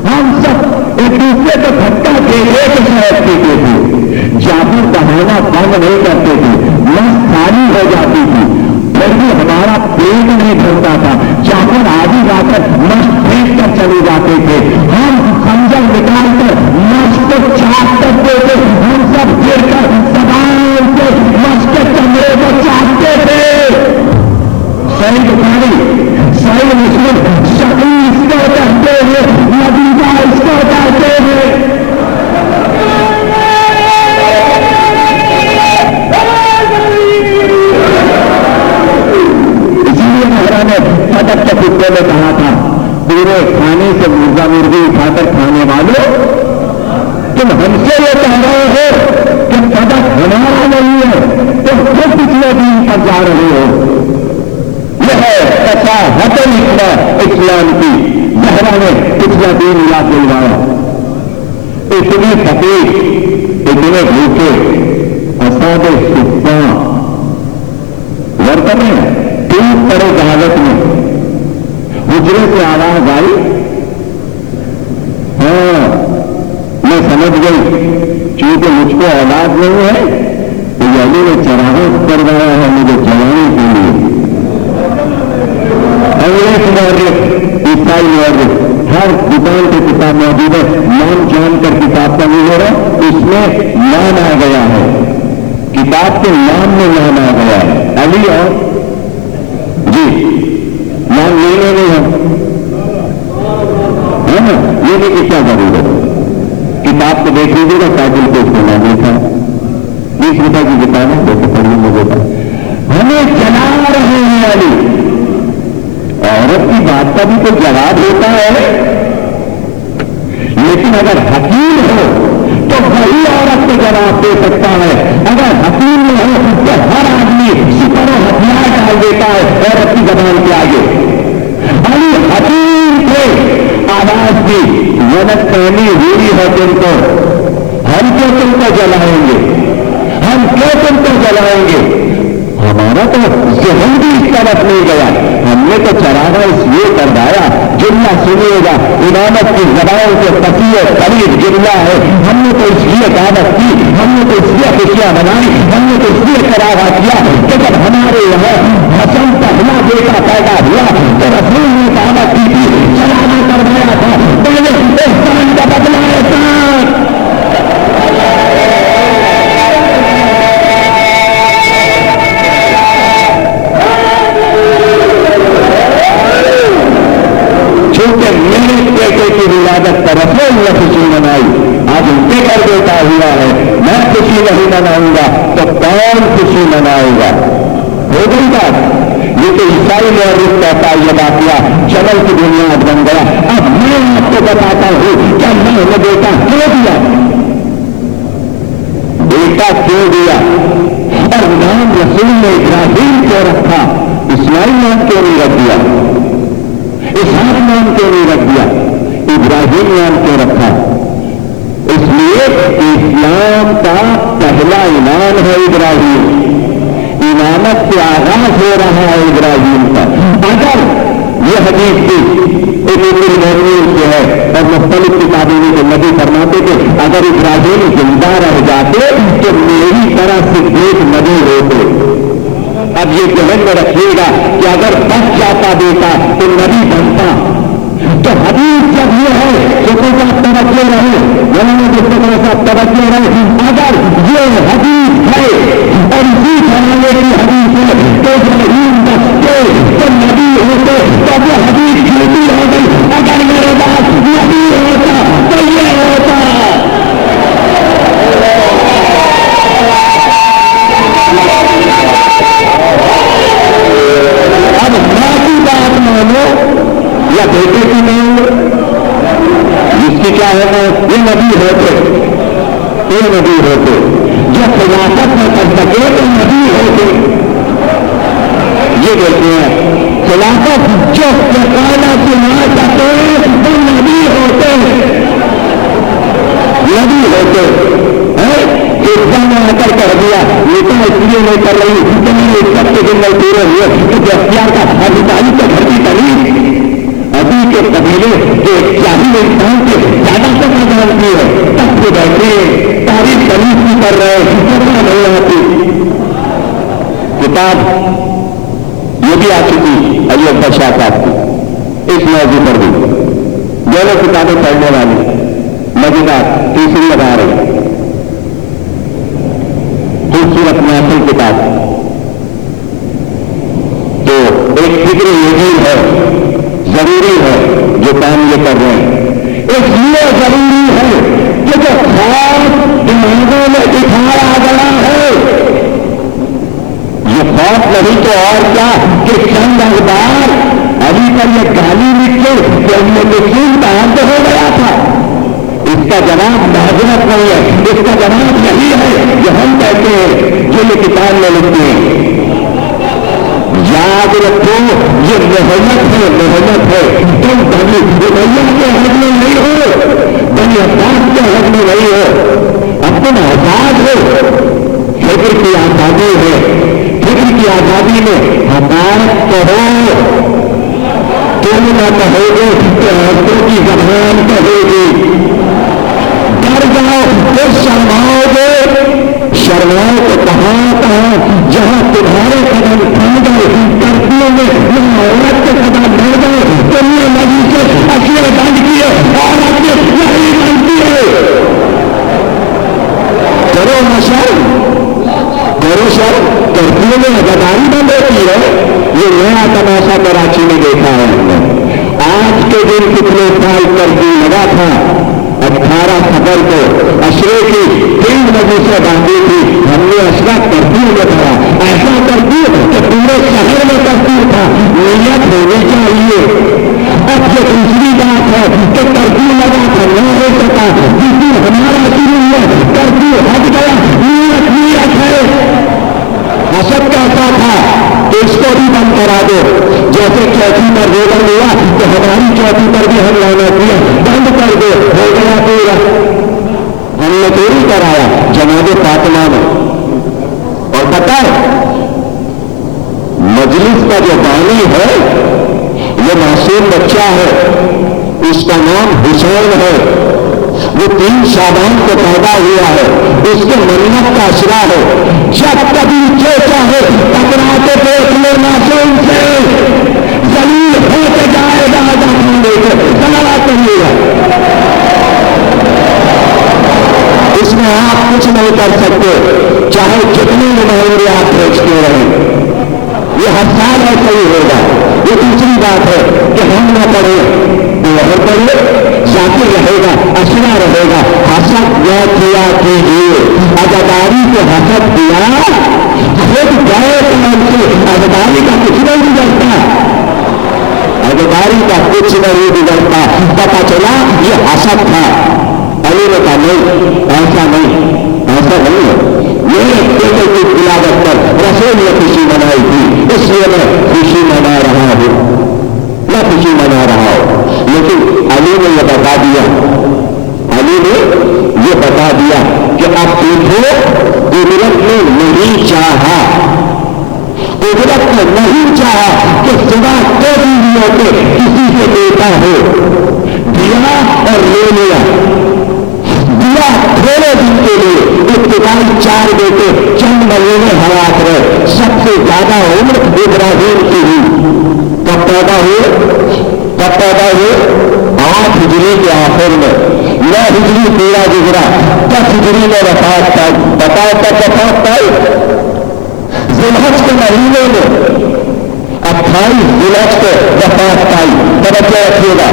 ہم سب ایک دوسرے کو دھکا دے کے شہد پیتے تھے. جعفر دہانا بند نہیں کرتے تھے، مشک خالی ہو جاتی تھی پھر بھی ہمارا پیٹ نہیں بھرتا تھا. جعفر آدھی جا کر مشک پھینک کر چلے جاتے تھے. ہم خنجر نکال کر مشک کو چاٹ کرتے تھے. ہم سب گر کر زبان سے مشک کے چمڑے کو چاٹتے تھے. صحیح بخاری صحیح مسلم شقی اس کو کہتے ہیں، نبیہ اس کو کہتے ہیں. صدق کے خطبے میں کہا تھا پورے کھانے سے مرغا مرغی اٹھا کر کھانے والوں، تم ہم سے یہ کہہ رہے ہو کہ صدق ہمارا نہیں ہے، تم خود پچھلے دین پر جا رہے ہو. یہ ہے فصاحت اسلام کی. زہرا نے پچھلا دین یاد دلوایا. اتنے فقیر اتنے بھوکے اصحاب صفہ ورتن میں ٹوٹ پڑے جہالت میں. حجرے سے آواز آئی، ہاں میں سمجھ گئی چونکہ مجھ کو اولاد نہیں ہے تو علی نے چراغ کروایا ہے مجھے جوانی کے لیے. انگریز مورخ عیسائی مورخ ہر دکان پہ کتاب موجود ہے، نام جان کر کتاب کا نہیں ہو رہا، اس میں نام آ گیا ہے، کتاب کے نام میں نام آ گیا ہے علی. اور جی نام لینے نہیں ہے نا، لینے کی کیا ضرورت. کتاب کو دیکھ لیجیے گا، سائیکل کو اس کو نام لکھا ہے، 20 روپئے کی کتاب ہے، دیکھو پڑھنے میں دیتا. ہمیں چلا رہے ہیں علی. عورت کی بات کا بھی تو جواب ہوتا ہے، لیکن اگر حکیم ہو تو وہی عورت کو جواب دے سکتا ہے. اگر حکیم ہو تو ہر آدمی شکر و ہتھیار ڈال دیتا ہے عورت کی زبان کے آگے. علی حکیم تھے، آواز دی ونت پہنی ہوئی ہے تم کو، ہم کیوں تم کو جلائیں گے، ہم کیوں تم کو جلائیں گے. ہمارا تو ذہن بھی اس طرف نہیں گیا. ہم نے تو چراغا اس لیے کروایا، جملہ سنیے گا امامت کی زبان سے فصیح قریب جملہ ہے. ہم نے تو اس لیے دعوت کی، ہم نے تو اس لیے خوشیاں منائی، ہم نے تو اس لیے چراغا کیا کہ جب ہمارے یہاں حسن پہلا بیٹا پیدا ہوا تو رسول نے دعوت کی تھی، چراغا کروایا تھا. پہلے احسان کا بدلہ احسان. چونکہ میرے بیٹے کی ولادت پر رسول نے خوشی منائی، آج ان کے گھر بیٹا ہوا ہے، میں خوشی نہیں مناؤں گا تو کون خوشی منائے گا. ہو گئی بات. یہ تو عیسائی مورخ کہتا ہے یہ واقعہ جبل کی بنیاد بن گیا. اب میں آپ کو بتاتا ہوں کہ اللہ نے بیٹا کیوں دیا، بیٹا کیوں دیا، اور نام رسول نے ابراہیم کیوں رکھا، اسماعیل نام کیوں نہیں رکھ دیا، اسحاق نام کیوں نہیں رکھ دیا، ابراہیم نام کیوں رکھا. اس لیے اسلام کا پہلا ایمان ہے ابراہیم، امامت سے آغاز ہو رہا ہے ابراہیم کا. اگر یہ حدیث بھی المومنین سے ہے اور مختلف کتابوں میں جو نبی فرماتے تھے اگر ابراہیم زندہ رہ جاتے تو میری طرح سے ایک نبی ہوتے. اب یہ ذہن میں رکھیے گا کہ اگر بچ جاتا بیٹا تو نبی بنتا. تو حدیث جب یہ ہے کہ کوئی آپ توجہ رہے مولانا جس طرح سے آپ توجہ رہے اگر یہ حدیث ہے اور اسی زمانے کی حدیث ہے کہ ابراہیم بچتے تو نبی ہوتے تو یہ حدیث جھوٹی ہو گئی. اگر میرے پاس نبی ہوتا تو یہ ہوتا. اب ماں کی بات مانو یا بیٹے کی نہیں جس کی کیا ہے یہ نبی ہوتے جو خلافت میں کر سکے تو نبی ہوتے. یہ کہتے ہیں خلافت جو پکانا سنا سکے تو نبی ہوتے ایک آ کر کر دیا یہ تو اس لیے نہیں کر رہی کہ میں نے سب کے دن میں پورے ہوئے کہ اختیار کا ادھیکاری تو گھر کی تعلیم ابھی کے قبیلے جو چاہیے انسان کے زیادہ سے جانتی ہے تب سے بیٹھے تاریخ تعریف بھی کر رہے ہیں نہیں آتی. کتاب یہ بھی آ چکی علی اکبر شاہ صاحب کی اس موضوع پر بھی دونوں کتابیں پڑھنے والی مزیدار تیسری لگا رہی خوبصورت محفل کتاب. تو ایک فکر یہ بھی ہے ضروری ہے جو کام یہ کر رہے ہیں اس لیے ضروری ہے کہ جو خوف دماغوں میں دکھایا گیا ہے یہ خوف نہیں تو اور کیا کہ چند اخبار ابھی پر یہ گالی لکھ کے کہ ہم نے مسلم کا حد ہو گیا تھا. اس کا جواب معذرت نہیں ہے اس کا جواب یہی ہے جو ہم کہتے ہیں جو یہ کتاب میں لکھتے ہیں. یاد رکھو یہ محنت ہے تم بنی بھیا کے حد میں نہیں ہو بنی عباس کے حد میں نہیں ہو. اب تم آزاد ہو فکر کی آزادی ہے فکر کی آزادی میں حقائق کہو تم نہ کہو گے کہ عورتوں کی زبان کہے گی. ڈر جاؤ تو شرماؤ گے شرماؤ تو کہاں جہاں تمہارے قدم تھم گئے کرفیو میں عورت کے قدم بڑھ گئے تم نے نبی سے اشیاء بند کیے عورت نے نہیں بنتی ہے. کرو شرم کرفیو میں ازاداری بند ہوتی ہے. یہ نیا تماشا کراچی میں دیکھا ہے ہم نے. آج کے دن کتنے سال کرفیو لگا تھا 18 صدر کو اشرے کی 3 بجے سے باندھی تھی. ہم نے اشرا کرفیو میں تھا ایسا کرفیو کہ پورے شہر میں کرفیو تھا. نیت ہونی چاہیے. اب یہ دوسری بات ہے کہ کرفیو لگا تھا نہ ہو سکا جس دن ہمارا شروع ہوا کرفیو ہٹ گیا. نیت ہے حسد کہتا تھا کہ اس کو بھی بند کرا دو جیسے چوتھی پر روڈر ہوا تو ہماری چوتھی پر بھی ہم لانا کیا بند کر دو ہو گیا پورا. ہم نے چوری کرایا جناب فاطمہ میں. اور پتہ ہے مجلس کا جو بانی ہے یہ معصوم بچہ ہے اس کا نام حسین ہے. وہ 3 شعبان کو پیدا ہوا ہے. اس کے منت کا اشرا ہے جب کبھی جو چاہے ٹکراتے دیکھ لو معصوم سے ذلیل ہو کے جائے گا سنانا کریے گا. اس میں آپ کچھ نہیں کر سکتے چاہے جتنے نمائندے آپ بھیجتے رہیں. یہ ہر سال ایسا ہی ہوگا. یہ دوسری بات ہے کہ ہم نہ پڑھیں تو پڑھے ذاکر رہے گا اشرا رہے گا. حسد نہ کیا کیجیے. ازاداری کو حسد کیا خود گئے کام سے ازاداری کا کچھ نہیں بگڑتا. ازاداری کا کچھ نہیں بگڑتا. پتا چلا یہ حسد تھا. علی نے کہا نہیں ایسا نہیں ہے. میرے بیٹے کی ولادت پر رسول نے خوشی منائی تھی اس لیے میں خوشی منا رہا ہوں. لیکن علی نے یہ بتا دیا علی نے یہ بتا دیا کہ اب دیکھو قدرت نے نہیں چاہا، قدرت نے نہیں چاہا کہ سوا دو بیویوں کے کسی سے بیٹا ہو، دیا اور لے لیا، دیا تھوڑے دن کے لیے، ابتدائی 4 بیٹے چند مہینے حیات رہے، سب سے زیادہ عمر ابراہیم کی ہوئی۔ کب پیدا ہوئے 8 ہجری کے آخر میں، 9 ہجری پورا گزرا، 10 ہجری میں وفات پائی۔ بتاؤ کب وفات پائی؟ ذوالحج کے مہینے میں 28 ذوالحج کو وفات پائی۔ توجہ رکھیے گا،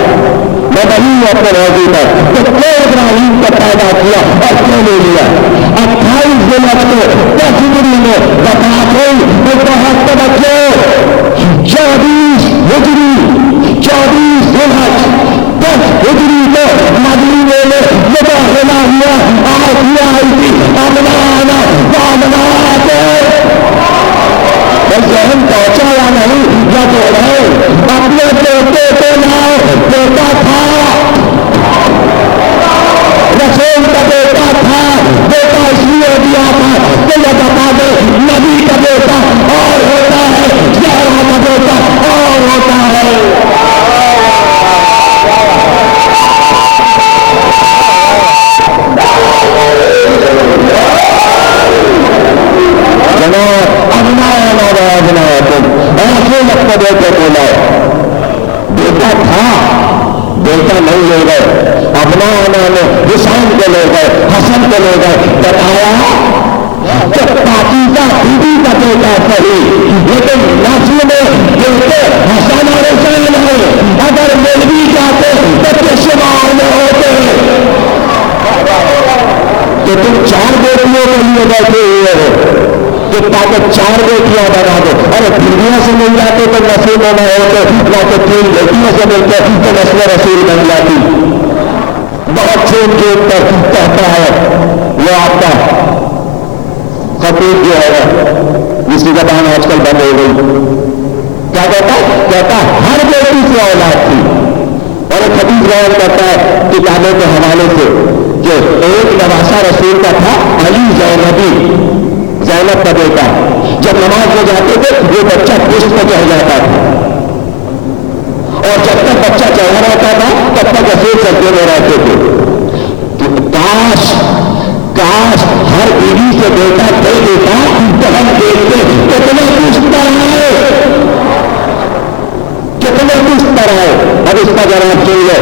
میں نہیں اپنے موضوع پر تو کیوں ابراہیم کو پیدا کیا اور کیوں لے لیا؟ 28 ذوالحج کو 10 ہجری میں وفات ہوئی۔ تو بہت توجہ، 24 ہجری 24 ذوالحج 10 ہجری کو مدینے میں مداخلہ ہوا، آسیہ آئی تھی امنانا وامنات۔ ذہن پہنچا یا نہیں یا تو رہے اپنے بیٹے کو لاؤ، بیٹا تھا رسول کا بیٹا تھا، بیٹا اس لیے دیا تھا کہ یہ بتا دے نبی کا بیٹا اور ہوتا ہے، زہرا کا بیٹا اور ہوتا ہے۔ ایسے لگتا بیٹے کو لاؤ، بیٹا تھا، بیٹا نہیں لے گئے، اپنا نے حسین کو لے گئے، حسن کو لے گئے، بتایا کہ پاکیزہ بیوی کا بیٹا صحیح لیکن نسل میں بیٹے حسن اور حسین ہے، اگر مل بھی جاتے تو شمار میں ہوتے کہ تم 4 بیٹیوں کے لیے بیٹھے ہوئے ہو کہ تاکہ 4 بیٹیاں بنا دو۔ ارے بیویوں سے مل جاتے تو نسل میں نہ ہوتے، نہ تو 3 بیٹیوں سے ملتے تو نسل رسول بن جاتی۔ بہت چھوٹ چھوٹ کر کہتا ہے وہ آپ کا خطیب جو ہے جس کی زبان آج کل بند ہو گئی، کیا کہتا ہر بیٹی سے اولاد تھی، اور ایک خطیب روایت کرتا ہے کتابوں کے حوالے سے کہ ایک نواسا رسول کا تھا علی زینب کا بیٹا، جب نماز میں جاتے تھے وہ بچہ پشت پہ چڑھ جاتا تھا، اور جب تک بچہ چڑھا رہتا تھا تب تک رسول سجدے میں رہتے تھے۔ کاش ہر بیوی سے بیٹا دے دیتا تو ہم دیکھتے کتنے پوچھتا ہے، کتنے پوچھتا ہے۔ اب اس کا جواب سن لو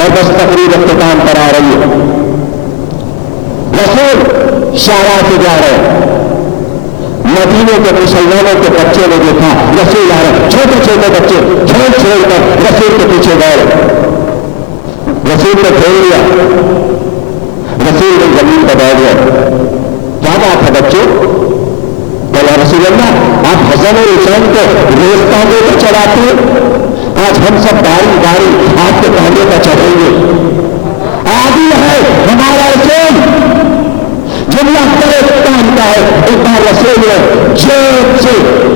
اور بس تقریر اختتام پر آ رہی ہے۔ رسول شارع سے جا رہے، مدینے کے مسلمانوں کے بچے نے دیکھا رسول آ رہے، چھوٹے چھوٹے بچے چھوڑ کر رسول کے پیچھے گئے، رسول کو کھول لیا، رسول نے زمین پر بیٹھ گئے۔ کیا بات ہے بچوں؟ بولا رسول اللہ آپ حسن اور حسین کو روز تانگے پر چڑھاتے، آج ہم سب باری باری آپ کے تانگے پر چڑھیں گے۔ عادی ہے ہمارا رسول، جملہ کرے کام کا ہے۔ ایک بار رسول نے جیب سے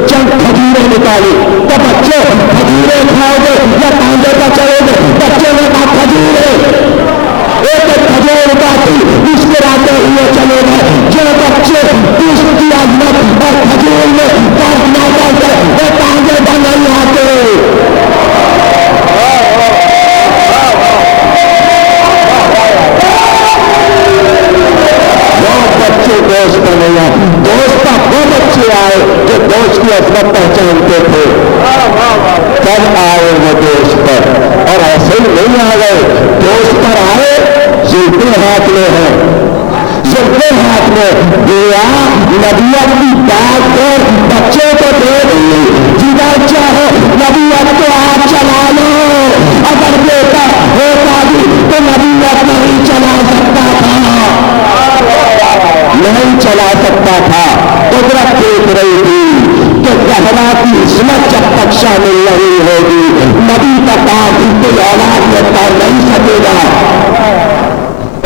چند کھجوریں نکالی، تو بچے کھجوریں کھاؤ گے یا تانگے پر چڑھو گے؟ بچے نے کہا کھجوریں، ایک کھجور کاٹی مسکراتے ہوئے چلے گئے۔ جو بچے اس کی عظمت اور کھجور میں فرق نہ کرتے وہ تانگے پر نہیں آتے۔ دوست نہیں آئے، دوست وہ بچے آئے جو دوست کی عظمت پہچانتے تھے۔ کب آئے وہ دوست پر؟ اور ایسے ہی نہیں آ گئے، دوست پر آئے، زلفیں ہاتھ میں ہیں، زلفیں ہاتھ میں دیا نبی اپنی بات کر بچے کو دے دی، جدھر چاہو نبی اب تو آپ چلا لو۔ اگر بیٹا ہوتا بھی تو نبی اب نہیں چلا سکتا تھا، نہیں چلا سکتا تھا۔ قدرت دیکھ رہی تھی کہ زہرا کی عصمت جب تک شامل نہیں ہوگی نبی کا کام کوئی اولاد میں کر نہیں سکے گا۔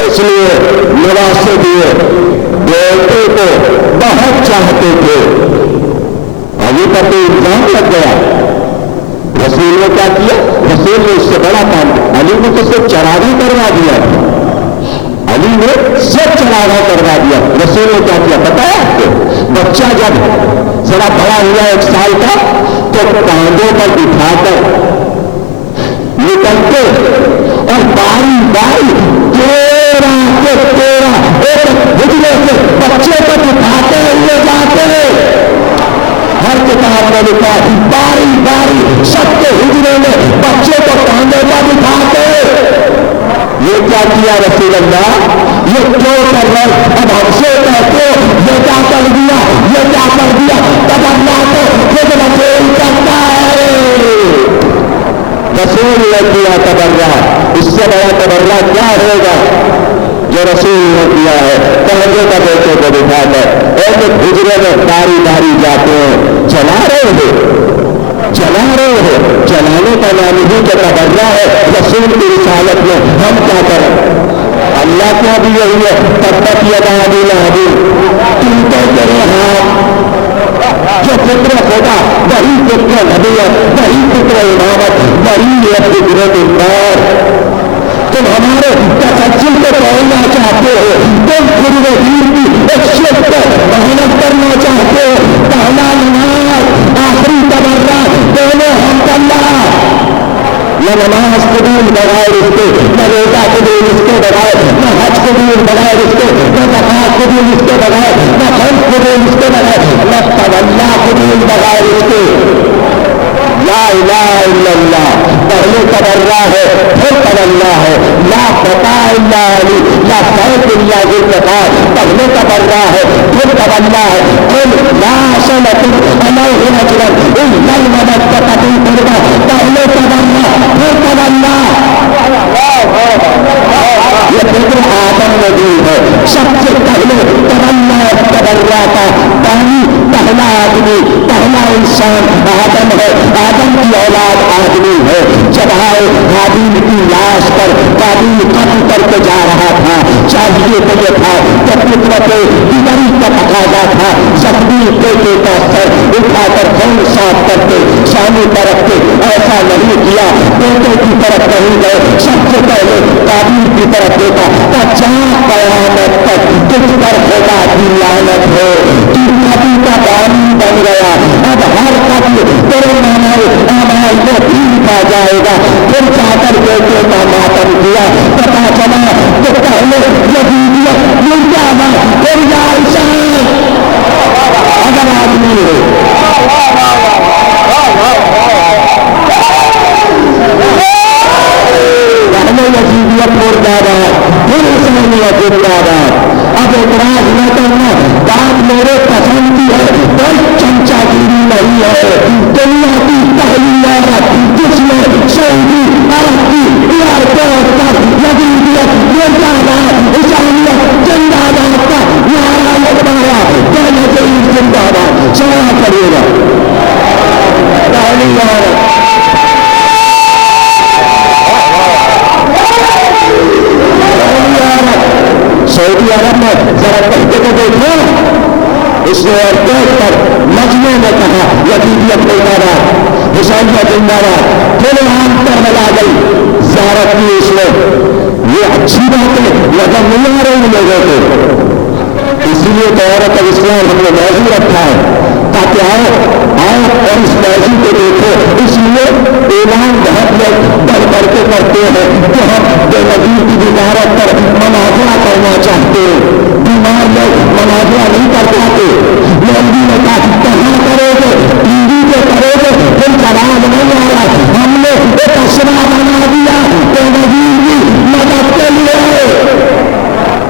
اس لیے نواسے دیے بیٹے کو بہت چاہتے تھے، ابھی پر تو الزام لگ گیا۔ رسول نے کیا کیا؟ رسول نے اس سے بڑا کام علی نے تو صرف چراغی کروا دیا تھا، علی نے سب چراغا کروا دیا. رسول نے کیا کیا پتا ہے آپ کو؟ بچہ جب ذرا بڑا ہوا 1 سال کا تو کاندھوں پر اٹھا کر نکلتے اور باری باری 13 کے 13 ایک حجرے سے بچے کو اٹھاتے ہوئے جاتے. ہر کتاب میں لکھا باری باری سب کے حجرے میں بچے کو کاندھے پر اٹھاتے. یہ کیا کیا رسول اللہ؟ یہ کیوں کر رہے؟ اب ہم سے کہتے یہ کیا کر دیا، یہ کیا کر دیا؟ تب اللہ کو خود رسول کرتا ہے. رسول نے کیا تبرہ، اس سے بڑا تبرہ کیا ہوگا جو رسول نے کیا ہے؟ کاندھے کا بیٹے کو بٹھا کر ایک حجرے میں باری باری جاتے ہیں. چلا رہے ہو چلانے کا نام ہی جو تبرہ ہے. رسول کی رسالت میں ہم کیا کریں؟ اللہ کا بھی یہی ہے تبت یدا ابی لہب تم تو تیرے ہاتھ. جو فکر خدا وہی فکر نبوت، وہی فکر امامت، وہی ہے فکر دینار. تم ہمارے تسلسل کو توڑنا چاہتے ہو، تم خود دین کی ایک شرط کو محنت کرنا چاہتے ہو. پہلا نماز، آخری تبرہ دونوں ہم اللہ. نہ نماز قبول بغیر اس کے، نہ روزہ قبول اس کے بغیر، نہ حج قبول بغیر اس کے، نہ زکات قبول اس کے بغیر، نہ خرچ قبول اس کے بغیر، نہ تولا قبول بغیر اس کے. لا الہ الا اللہ پہلے تبرہ ہے پھر تولا ہے. لا فتح الا علی لا سیف الا ذوالفقار پہلے تبرہ ہے پھر تولا ہے. قل لا صلۃ علیہ اجرا الا المودۃ فی القربى پہلے تبرہ پھر تولا. یہ فکر آدم نے دی ہے. سب سے پہلے تبرہ کا پہلا آدمی پہلا انسان آدم ہے. آدم کی اولاد آدمی ہے. جب آئے حابیل کی لاش پر قابیل قتل کر کے جا رہا تھا. چاہیے تو یہ تھا کہ فطرت بیماری کا تقاضا تھا زخمی بیٹے کا سر اٹھا کر خون صاف کرتے سامنے پر رکھتے. ایسا نہیں کیا. بیٹے کی طرف نہیں گئے. سب سے پہلے قابیل کی طرف دیکھا. قیامت تک تجھ پر خدا کی لعنت ہو. تو کبھی کا بانی بن گیا. اب ہر قتل تیرے اعمال کو بھی لکھا جائے گا. پھر جا کر بیٹے کا ماتم کیا. پتا چلا کہ پہلے یزیدیت مرجانا پھر عائشہ اگر آدمی ہو پہلے یزیدیت مرجانا پھر اسلامیت زندہ. اب اعتراض نہ کرنا. بات میرے پسند کی ہے، کوئی چمچا گیری نہیں ہے. دنیا کی پہلی عورت جس نے سعودی عرب کی ایئرپورٹ پر یزیدیت مرجانا اسلامیت زندہ باد کا نعرہ لگوایا. کہنا چاہیے زندہ باد. سنا کریے گا پہلی عورت سعودی عرب میں. ذرا پہلے کو دیکھو اس نے ایئرپورٹ پر مجمع میں کہا یزیدیت زندہ باد، حسینیت زندہ باد. پھر عام پر ملا گئی زیارت کی اس نے. یہ اچھی بات ہے نظر نہیں آ رہی لوگوں کو. اسی لیے تو عورت اب اسلام ہم نے موضوع رکھا ہے تاکہ آؤ اور اس موضوع کو دیکھو. اس لیے اعلان بہت لوگ بڑھ بڑھ کے کرتے ہیں کہ ہم بے نظیر کی بیمارت پر مناظرہ کرنا چاہتے ہیں. بیمار لوگ مناظرہ نہیں کر پاتے. مولوی نے کہا کہاں کرو گے؟ ٹی وی پہ کرو گے. پھر جواب نہیں آ رہا. ہم نے ایک اسرا بنا دیا بے نظیر کی مدد کے لیے.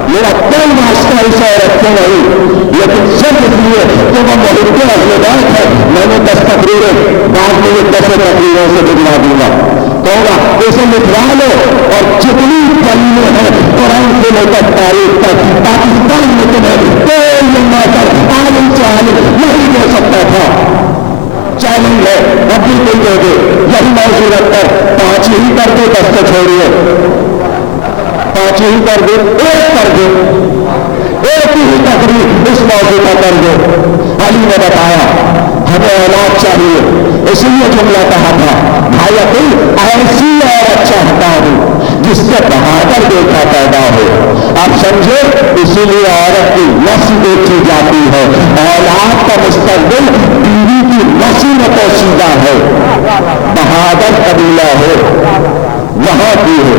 میرا کوئی واسطہ اس عورت سے نہیں، لیکن صرف اس لیے کہ وہ محب اہل بیت ہے. میں نے 10 تقریریں بعد میں یہ 10 تقریروں سے دکھلا دوں گا. کہوں گا اسے لکھوا لو اور جتنی کلمے ہیں قرآن سے لے کر تاریخ تک پاکستان میں تمہیں کوئی میٹر عالم سے عالم نہیں دے سکتا تھا. چیلنج ہے اب بھی کوئی دے دے. یہی موضوع رکھ کر 5 ہی کر دے، 10 کو چھوڑیے. 5 ہی کر دے، 1 کر دے، 1 ہی تقریر اس موضوع کا کر دے. علی نے بتایا ہمیں اولاد چاہیے. اس لیے جملہ کہا تھا بھائی عقیل ایسی عورت چاہتا ہوں جس سے بہادر بیٹا پیدا ہو. آپ سمجھے اسی لیے عورت کی نسل دیکھی جاتی ہے. اولاد کا مستقبل بیوی کی نسل میں پوشیدہ ہے. بہادر قبیلہ ہو وہاں کی ہو.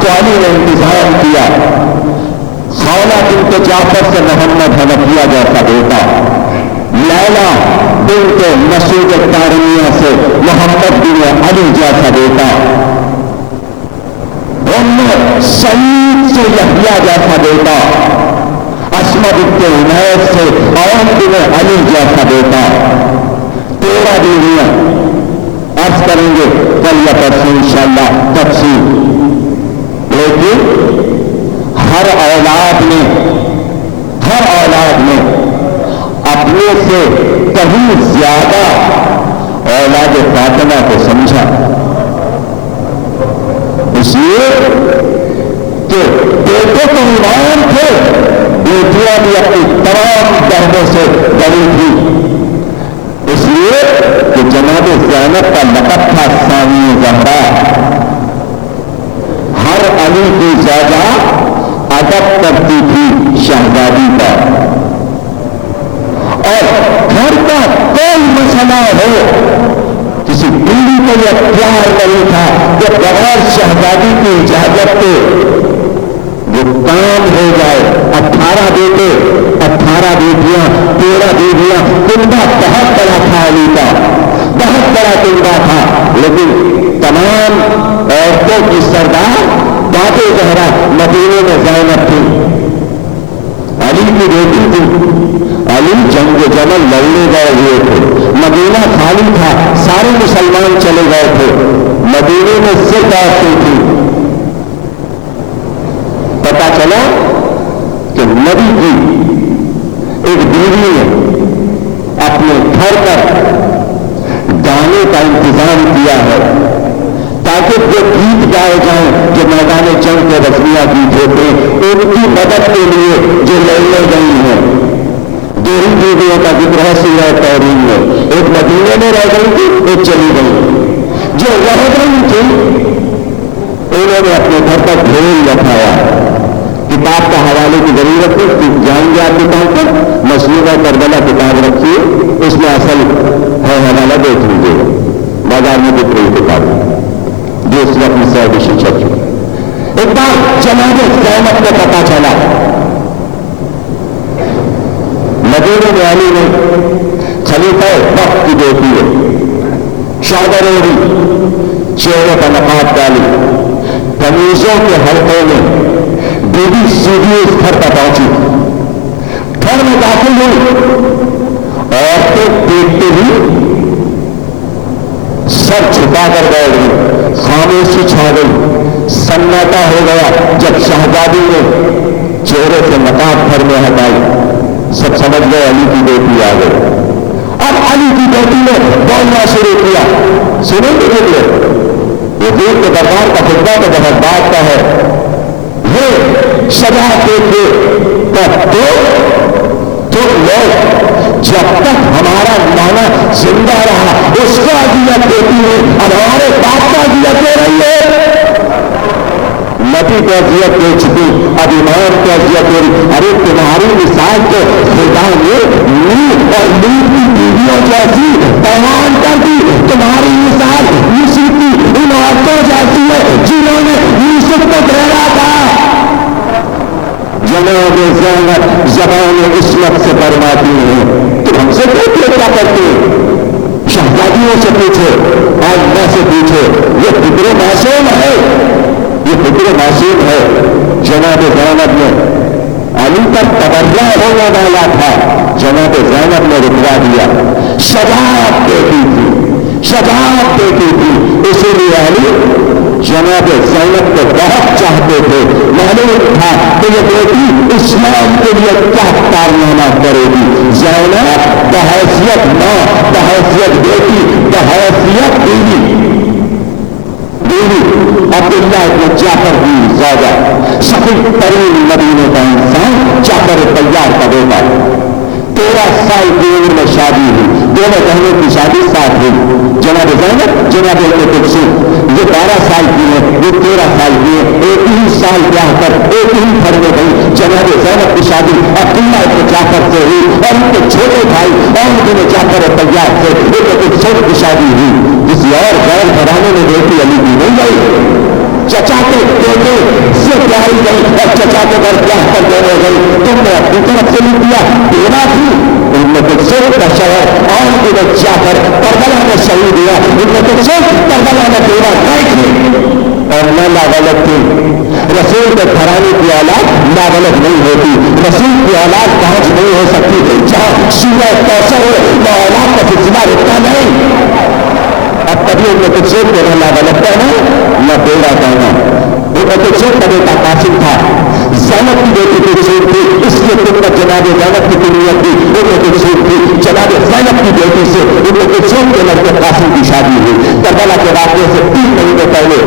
تو علی نے انتظام کیا. خولہ بنت جعفر سے محمد حنفیہ جیسا بیٹا, لیلا بنت مسعود الدارمیہ سے محمد بن علی جیسا بیٹا, سعید سے یحییٰ جیسا بیٹا, اسماء بنت عمیس سے عون بن علی جیسا بیٹا. 13 بیویاں عرض کریں گے کل یا پرسوں انشاءاللہ تفصیل. لیکن ہر اولاد نے اپنے سے کہیں زیادہ اولاد فاطمہ کو سمجھا. اس لیے کہ بیٹے تو ایمان تھے, بیٹیاں بھی اپنی تمام بہنوں سے بڑی تھی. اس لیے کہ جناب زینب کا لقب تھا ثانی زہرا. ہر علی کی زوجہ ادب کرتی تھی شہزادی کا. اور گھر کا کوئی مسئلہ ہو, کسی بیوی کو یہ اختیار نہیں تھا کہ بغیر شہزادی کی اجازت کے وہ کام ہو جائے. 18 بیٹے 18 بیٹیاں 13 بیویاں, کنبہ بہت بڑا تھا علی کا, بہت بڑا کنبہ تھا. لیکن تمام عورتوں کی سردار باب زہرا مدینے میں زینب تھی, علی کی بیٹی تھی. علی جنگ جمل لڑنے گئے ہوئے تھے, مدینہ خالی تھا, سارے مسلمان چلے گئے تھے, مدینے میں صرف عورتیں تھی. پتا چلا کہ نبی کی ایک بیوی نے اپنے گھر پر گانے کا انتظام کیا ہے تاکہ وہ گیت گائے جائیں جو میدان جنگ کے رسمیہ گیت ہوتے ہیں, ان کی مدد کے لیے جو لڑنے گئی ہیں. 2 ہی بیویوں کا ذکر ہے سورہ تحریم میں, ایک مدینے میں رہ گئی تھی, ایک چلی گئی. جو رہ گئی تھی انہوں نے اپنے گھر پر ڈھول رکھایا. کتاب کا حوالے کی ضرورت ہے, جان گے آپ کتاب پر, مسلمہ کربلا کتاب رکھیے, اس میں اصل ہے حوالہ دیکھ لیجیے گا. بازار میں دکھ رہی کتاب جو اس وقت میں سیدشی چھپ چکی. ایک بار جناب زینب کو پتا چلا مدینے میں علی نے خلیفہ وقت کی بیٹی ہے, چادر اوڑھی, چہرے پر نقاب ڈالی, تمیزوں کے حلقے میں بی بی سیدھی اس گھر پر پہنچی. گھر میں داخل ہوئی, عورتیں دیکھتے ہی سر چھپا کر بیٹھ گئی, خاموشی چھا گئی, سناٹا ہو گیا. جب شہزادی نے چہرے سے نقاب گھر میں ہٹائی, سب سمجھ گئے علی کی بیٹی آ گئی. اب علی کی بیٹی نے بولنا شروع کیا. سنیں گے یہ دین کے دربار کا خطبہ تو بہت بات کا ہے. یہ شجاعت دیکھیے تب تو لوگ جب تک ہمارا مانا زندہ رہا اس کو اذیت دیتی ہے, ہمارے باپ کا اذیت دے رہی ہے. نبی کو اذیت دے چکی, اب امام کو اذیت دے رہی. ارے تمہاری مثال تو خدا نے نوح اور لوط کی بیویوں جیسی بیان کر دی. تمہاری مثال یوسف کی ان عورتوں جیسی ہے جنہوں نے یوسف کو گھیرا تھا. جناب زینب زبان عصمت سے فرماتی ہیں تو ہم سے کیا کرتے ہیں؟ شہزادیوں سے پوچھو, آئندہ سے پوچھو. یہ فکر معصوم ہے, یہ فکر معصوم ہے. جناب زینب نے علی پر تبرہ ہونے والا تھا, جناب زینب نے رکوا دیا. شجاعت دیتی تھی, شجاعت دیتی تھی. اسی لیے علی جناب زینب کو بہت چاہتے تھے. معلوم تھا کہ یہ بیٹی اسلام کے لیے کیا کارنامہ کرے گی. زینب بحیثیت ماں, بحیثیت بیٹی, بحیثیت بیوی عبداللہ ابن جعفر کی زوجہ, شفیع ترین مدینے کا انسان, جعفر طیار کا بیٹا. 13 سال کی عمر میں شادی ہوئی, دونوں بہنوں کی شادی ساتھ ہوئی. جناب زینب, جناب ابن کلثوم. یہ 12 سال کی ہے، یہ 13 سال کی ہے، ایک ہی سال بیاہ کر ایک ہی گھر میں گئی۔ جناب زینب کی شادی عبداللہ ابن جعفر سے ہوئی اور ان کے چھوٹے بھائی عمر بن جعفر طیار سے ایک چھوٹی کی شادی ہوئی۔ کسی اور غیر گھرانے میں بیٹی علی کی نہیں گئی، چچا کے بیٹے سے پیاری گئی اور چچا کے گھر بیاہ کر دینے گئی۔ تم نے اپنی طرف سے نہیں کیا، دینا تھی۔ ان میں کچھ کا شہر عمر بن جعفر کربلا میں شہید ہوا، ان میں کچھ کربلا میں دینا نہیں تھی اور نہ لاغلط تھی۔ رسول کے گھرانے کی اولاد لاغلط نہیں ہوتی، رسول کی اولاد پہنچ نہیں ہو سکتی جہاں شیعہ کوثر ہو، نہ اولاد کا سلسلہ رکھتا نہیں۔ اب کبھی ان میں کچھ دینا لاغلط کہنا نہ بیڑا کہنا۔ ان میں کچھ طریقہ قاسم تھا، زینب کی بیٹی کی چھوٹ تھی، اس لیے تم نے جناب زینب کی کنیت دی، ان میں کچھ چھوٹ تھی جناب زینب کی بیٹی سے ان میں کچھ چھوٹ کے لڑکے قاسم کی شادی ہوئی کربلا کے واقعے سے 3 مہینے پہلے۔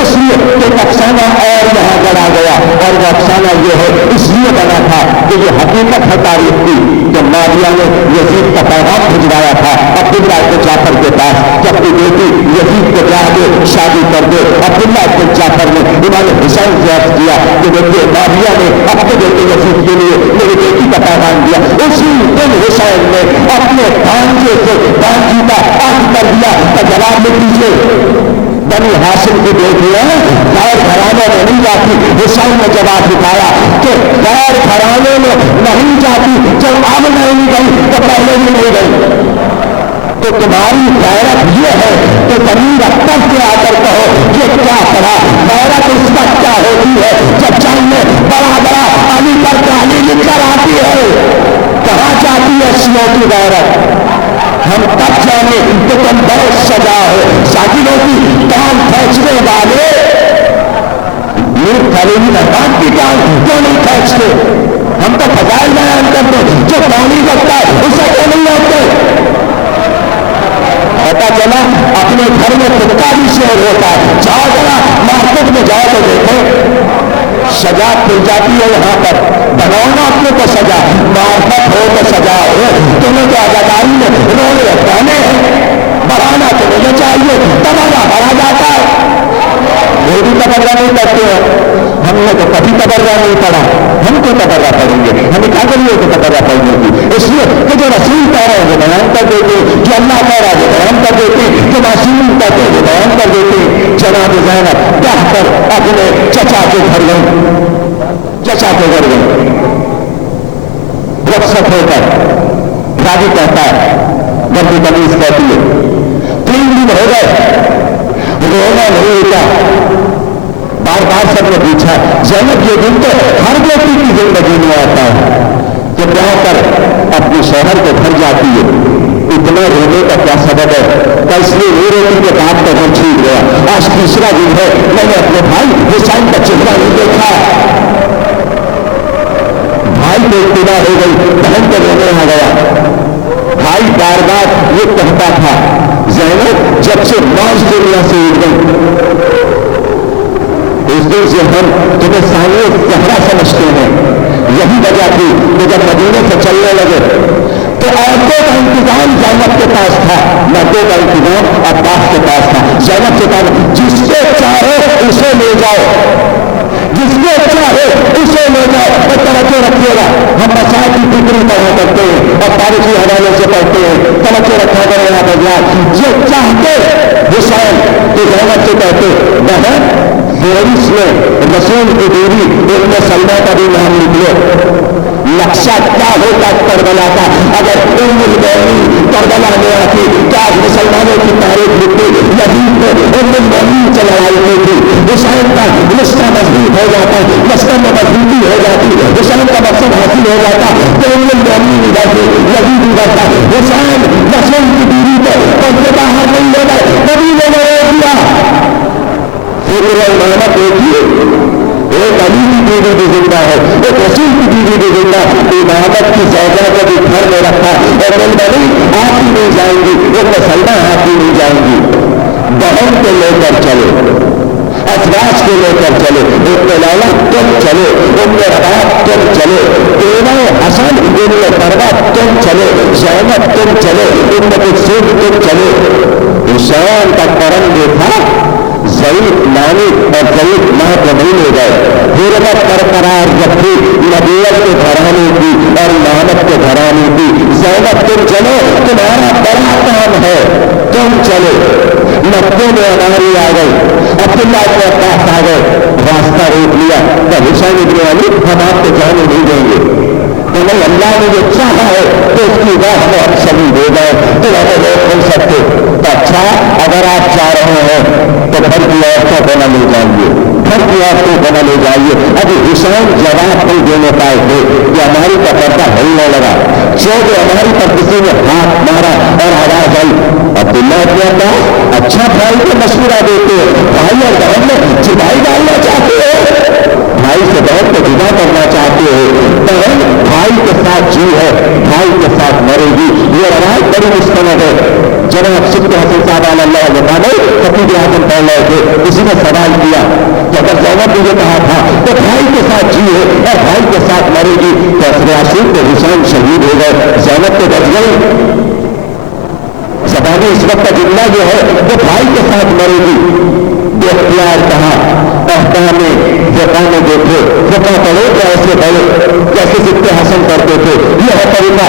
اس لیے کہ افسانہ اور یہاں بڑھا گیا اور وہ افسانہ یہ ہے اس لیے بنا تھا کہ یہ حقیقت ہے تاریخ کی کہ معاویہ نے یزید کا پیغام بھجوایا تھا عبداللہ ابن جعفر کے پاس کہ اپنی بیٹی یزید کو جا دے، شادی کر دے۔ عبداللہ ابن جعفر نے امام حسین سے عرض کیا کہ دیکھیے معاویہ نے اپنے بیٹے یزید کے لیے میری بیٹی کا پیغام دیا۔ اسی دن حسین نے اپنے بھانجے سے بانجی کا عہد کر دیا کہ جواب میں دیجیے بنی ہاشم کی بیٹیاں غیر گھرانے میں نہیں جاتی۔ حسین نے جواب دکھایا کہ غیر گھرانے میں نہیں جاتی، جب اب نہیں گئی تو پہلے بھی نہیں گئی۔ تو تمہاری غیرت یہ ہے کہ زمین تب سے آ کر کہو یہ کیا کرا۔ غیرت اس وقت کیا ہوتی ہے جب جنگ میں بڑا بڑا علی پر کہانی لکھ کر آتی ہے۔ کہاں جاتی ہے شیعوں کی غیرت؟ ہم تب جانے کہ تم بہت سجا ہو۔ شاگردوں کی کام کھینچنے والے میر خلیل رحمان کی کام کیوں نہیں کھینچتے؟ ہم تو فضائل بیان کرتے جو پانی کرتا ہے اسے کیوں نہیں ہوتے؟ پتا چلا اپنے گھر میں خود کا بھی شعر ہوتا ہے، جاؤ ذرا مارکیٹ میں جاؤ تو دیکھو سجا کھل جاتی ہے یہاں پر۔ بناؤ نا اپنے کو سجا، معرفت ہو تو سجا ہو۔ تمہیں تو آزاداری میں رول رکھانے ہیں، بڑھانا تو مجھے چاہیے، تبادلہ بڑھا جاتا ہے۔ وہ بھی تبادلہ نہیں کرتے ہیں، ہم نے تو کبھی تبادلہ نہیں پڑھا، ہم کو تبادلہ پڑھیں گے، ہمیں کیا کریے کہ تبادلہ پڑھنے کی؟ اس لیے کہ جو رسول کہہ رہے ہیں وہ بیان کر دیتے، جو اللہ کہہ رہا ہے وہ بیان کر دیتے، جو معصوم کہتے ہیں وہ بیان کر دیتے۔ جناب زینب کہہ کر اپنے چچا کے گھر گئے، چچا کے گھر گئے، رخصت ہو کر راضی کہتا ہے، گردی تمیز کہتی ہے 3 دن ہو گئے رونا نہیں ہوتا۔ بار بار سب نے پوچھا زینب یہ دن تو ہر بیٹی کی زندگی میں آتا ہے کہ بیاہ کر اپنے شوہر کے گھر جاتی ہے، اتنا رونے کا کیا سبب ہے؟ تو اس لیے رو رونے کے بعد کا گھر چھوٹ گیا۔ آج 3را دن ہے، میں نے اپنے بھائی حسین کا چہرہ نہیں دیکھا۔ بھائی کو ابتدا ہو گئی، بہن کو رونے آ گیا۔ بھائی بار بار یہ کہتا تھا زینب جب سے معاش دنیا سے اٹھ گئی اس دن سے ہم تمہیں سامنے زہرا سمجھتے ہیں۔ یہی وجہ تھی کہ جب مدینے سے چلنے لگے تو عورتوں کا انتظام زینب کے پاس تھا، مردوں کا انتظام عباس کے پاس تھا۔ زینب سے کہا جس کو چاہو اسے لے جاؤ، جس کو چاہو اسے لے جاؤ، اور توجہ رکھیے گا ہم مسائل کی فکری پڑھا کرتے ہیں اور تاریخی حوالے سے پڑھتے ہیں، توجہ رکھا کرے یہاں پر جو چاہتے حسین تو زینب سے کہتے بہن فہرست میں رسول کی بیوی ابن سلمہ کا بھی نام لکھ لو۔ نقشہ کیا ہوتا کربلا کا اگر ام المؤمنین کربلا میں آتی کیا مسلمانوں کی تاریخ لکھتی؟ یزید نے ام المؤمنین سے لڑائی کی تھی، حسین کا رشتہ مضبوط ہو جاتا، مسئلہ میں مضبوطی ہو جاتی، حسین کا مقصد حاصل ہو جاتا تو ام المؤمنین ادھر یزید ادھر تھا۔ حسین رسول کی بیوی کو پردے باہر نہیں لے گئے، کبھی نے روک دیا۔ پھر امامت دیکھیے ایک علی کی بیوی بھی زندہ ہے، ایک رسول کی بیوی بھی زندہ، امامت کی زوجہ کو بھی گھر میں رکھا اور بڑی آپ ہی نہیں جائیں گی، ایک مسلمہ آپ ہی نہیں جائیں گی، بہن کو لے کر چلے، افراج کو لے کر چلے، ام لالا تم چلے، ام رباب تم چلے، تیرا حسن ام بربا تم چلے، زینب تم چلے، ام کلثوم تم چلے۔ حسین کا کرم دیکھا ضعیف نانی اور ضعیف ماں کو نہیں لے گئے. غربت برقرار جب تھی نبوت کے گھرانے کی اور امامت کے گھرانے کی. زینب تم چلو, تمہارا بڑا کام ہے, تم چلو. مکے میں ہماری آ گئی, عبداللہ کے پاس آ گئے, راستہ روک لیا. تو حسین ابن علی ہم آپ کو جانے نہیں دیں گے, تو نہیں, اللہ نے جو چاہا ہے تو اس کی راہ میں ہم سبھی دے گئے, تو ہمیں روک نہیں سکتے. تو اچھا اگر آپ چاہ رہے ہیں تو گھر کی عورتوں کو نہ لے جائیے, گھر کی عورتوں کو نہ لے جائیے. ابھی حسین جواب نہیں دینے پائے تھے کہ ہماری کا پردہ ہلنے لگا. جو ہماری پر کسی نے ہاتھ مارا اور آواز آئی, عبداللہ کیا تھا, اچھا بھائی کو مشورہ دیتے ہو, بھائی اور بہن میں جدائی ڈالنا چاہتے ہو, بھائی سے بہن کو جدا کرنا چاہتے ہو. بہن بھائی کے ساتھ جی ہے, بھائی کے ساتھ مرے گی. یہ روایت بڑی مستند ہے. جناب صدق حسن صاحب اللہ نے خطیب اعظم پڑھ رہے تھے, کسی نے سوال کیا کہ اگر زینب نے یہ کہا تھا تو بھائی کے ساتھ جی ہے اور بھائی کے ساتھ مرے گی, تو عاشق کے حسین شہید ہو گئے, زینب تو بچ گئی. زبان اس وقت کا جملہ جو ہے وہ بھائی کے ساتھ مرے گی. بے اختیار کہا, احکام فقہ میں دیکھے, فقہ پڑھے تو ایسے پڑھے جیسے سکتے حسن کرتے تھے. یہ ہے طریقہ.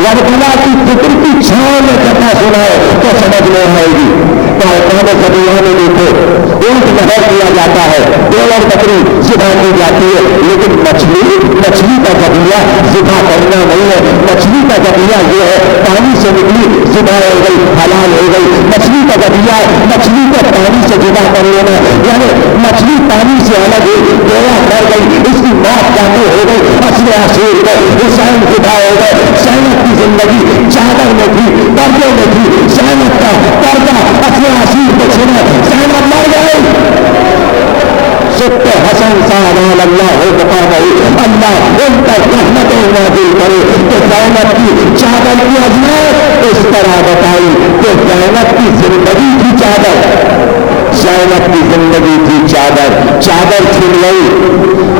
ربنا کی فکر کی چھاؤں میں کتنا سنا ہے تو سمجھ میں آئے گی. تو احکام ذبیحہ میں دیکھو, اونٹ نظر کیا جاتا ہے, بیل اور بکری ذبح کی جاتی ہے, لیکن مچھلی کا ذبیحہ ذبح کرنا نہیں ہے. مچھلی کا ذبیحہ یہ ہے پانی سے نکلی ذبح ہو گئی, حلال ہو گئی. مچھلی کا ذبیحہ مچھلی کو پانی سے جدا کر لینا, یعنی مچھلی پانی سے الگ ہوئی, گویا کر گئی, اس کی موت جاتی ہو گئی. اصل عاشق کو حسین ذبح ہو گئے. زینب کی زندگی چادر میں تھی, پردے میں تھی. زینب کا پردہ اصل عاشق کو چھنا, زینب مر گئی. سکتے حسن صاحب اللہ ہو مقام اللہ ان پر رحمتیں نازل کرے. کہ زینب کی چادر کی عظمت اس طرح بتائی کہ زینب کی زندگی کی چادر, زینب کی زندگی کی چادر, چادر چھن گئی,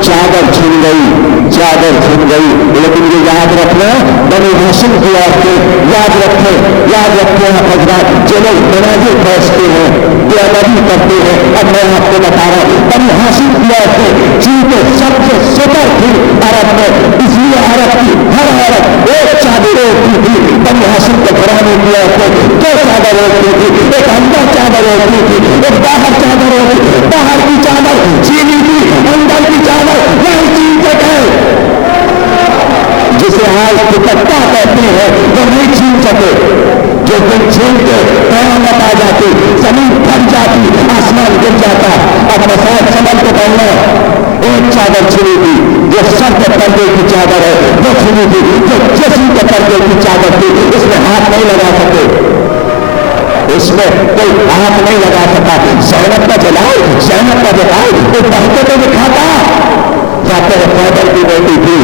چادر چھن گئی, چادر چھن گئی. لیکن یہ یاد رکھنا, بنی ہاشم کی عورتیں یاد رکھیں آپ حضرات, جو لوگ مناظر بیچتے ہیں, بے ادبی کرتے ہیں. اب میں آپ کو بتا رہا ہوں, بنی ہاشم کی عورتیں چونکہ سب سے سپر تھی عرب میں, اس لیے عرب کی ہر عورت ایک چادر اوڑھتی تھی. بنی ہاشم کے گھرانے کی عورتیں دو چادر اوڑھتی تھی, ایک اندر چادر اوڑھتی تھی, ایک باہر چادر اوڑھتی. باہر کی چادر چینی تھی, اندر کی چادر نہیں چین سکے. جسے آج دپٹہ کہتے ہیں وہ نہیں چھین سکے. جو دن چھین کے قیامت آ جاتی, زمین پھٹ جاتی, آسمان گر جاتا. اب مسائل سمجھ کے پڑھنا, ایک چادر چھنی تھی جو سر کے پردے کی چادر ہے, وہ چھنی تھی. جو جسم کے پردے کی چادر تھی اس میں ہاتھ نہیں لگا سکے, اس میں کوئی ہاتھ نہیں لگا سکا. زینب کا جلال, زینب کا جلال کوئی بہتے تو دکھاتا. فاتح خیبر کی بیٹی تھی,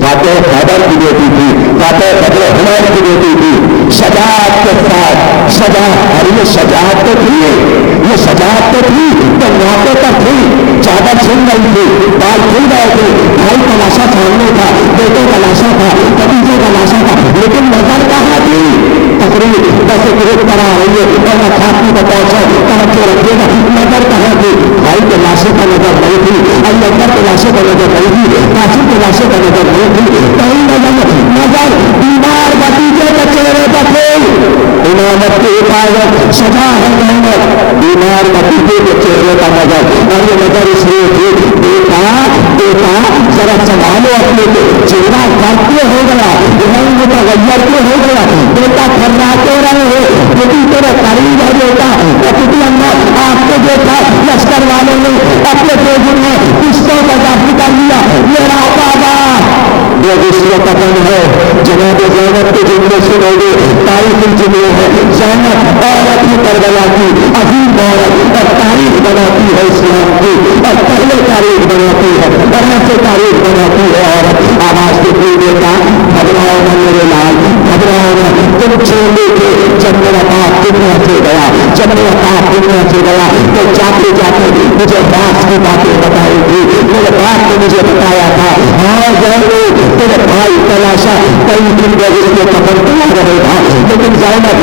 فاتح خیبر کی بیٹی تھی, فاتح بدر حمین کی بیٹی تھی. شجاعت کے ساتھ, شجاعت, اور یہ شجاعت تو تھی, یہ شجاعت تو تھی تو موقع پر تھی. چادر چھن گئی تھی, بال کھل گئے تھے, بھائی کا لاشا سامنے تھا, بیٹے کا لاشا تھا, بھتیجے کا لاشا تھا, لیکن نظر کہاں تھی. تقریر ویسے گروپ کرا رہی ہے اور میں کھاتی کو پہنچا توجہ رکھے گا, نظر کہاں تھی. بھائی کے لاشے کا نظر نہیں تھی, اللہ کے لاشے کا نظر نہیں تھی, کاشی کے لاشے کا نظر نہیں تھی. کہیں نظر بیمار بھتیجے کے چہرے پر تھی. امامت کی حفاظت سزا ہے محمد, بیمار بھتیجے کے چہرے کا نظر. اور یہ نظر اس لیے تھی, بیٹا ذرا سنبھالو اپنے کو, چہرہ کاٹتے ہو گیا, رنگ متغیر کے ہو گیا, بیٹا تھراتے رہے ہو, بیٹی تیرے قریب ہے بیٹا. بیٹی اللہ آپ کو دیکھا لشکر والوں نے اپنے بیگن میں کشتوں کا ضابط کر لیا. میرا بابا یہ دوسروں کا دن ہے. جناب زینب کے جملے سنو گے, تاریخ جملے ہے. زینب عورت ہی کربلا کی عظیم عورت اور تاریخ بناتی ہے اسلام کی, اور پہلے تاریخ بناتی ہے, طرح سے تاریخ بناتی ہے عورت. آواز کے کوئی بیٹا گھبراؤ نہ میرے لال, گھبراؤ نہ, تم چھوڑے تھے جب میرا باپ دنیا سے گیا, جب میرا باپ دنیا سے گیا تو جاتے جاتے مجھے باس کی باتیں بتائی تھی. میرے باپ نے مجھے بتایا تھا, ہاں زینب تیرے بھائی تلاشا کئی دن میں اس کے کفن کیا رہے تھا, لیکن زینب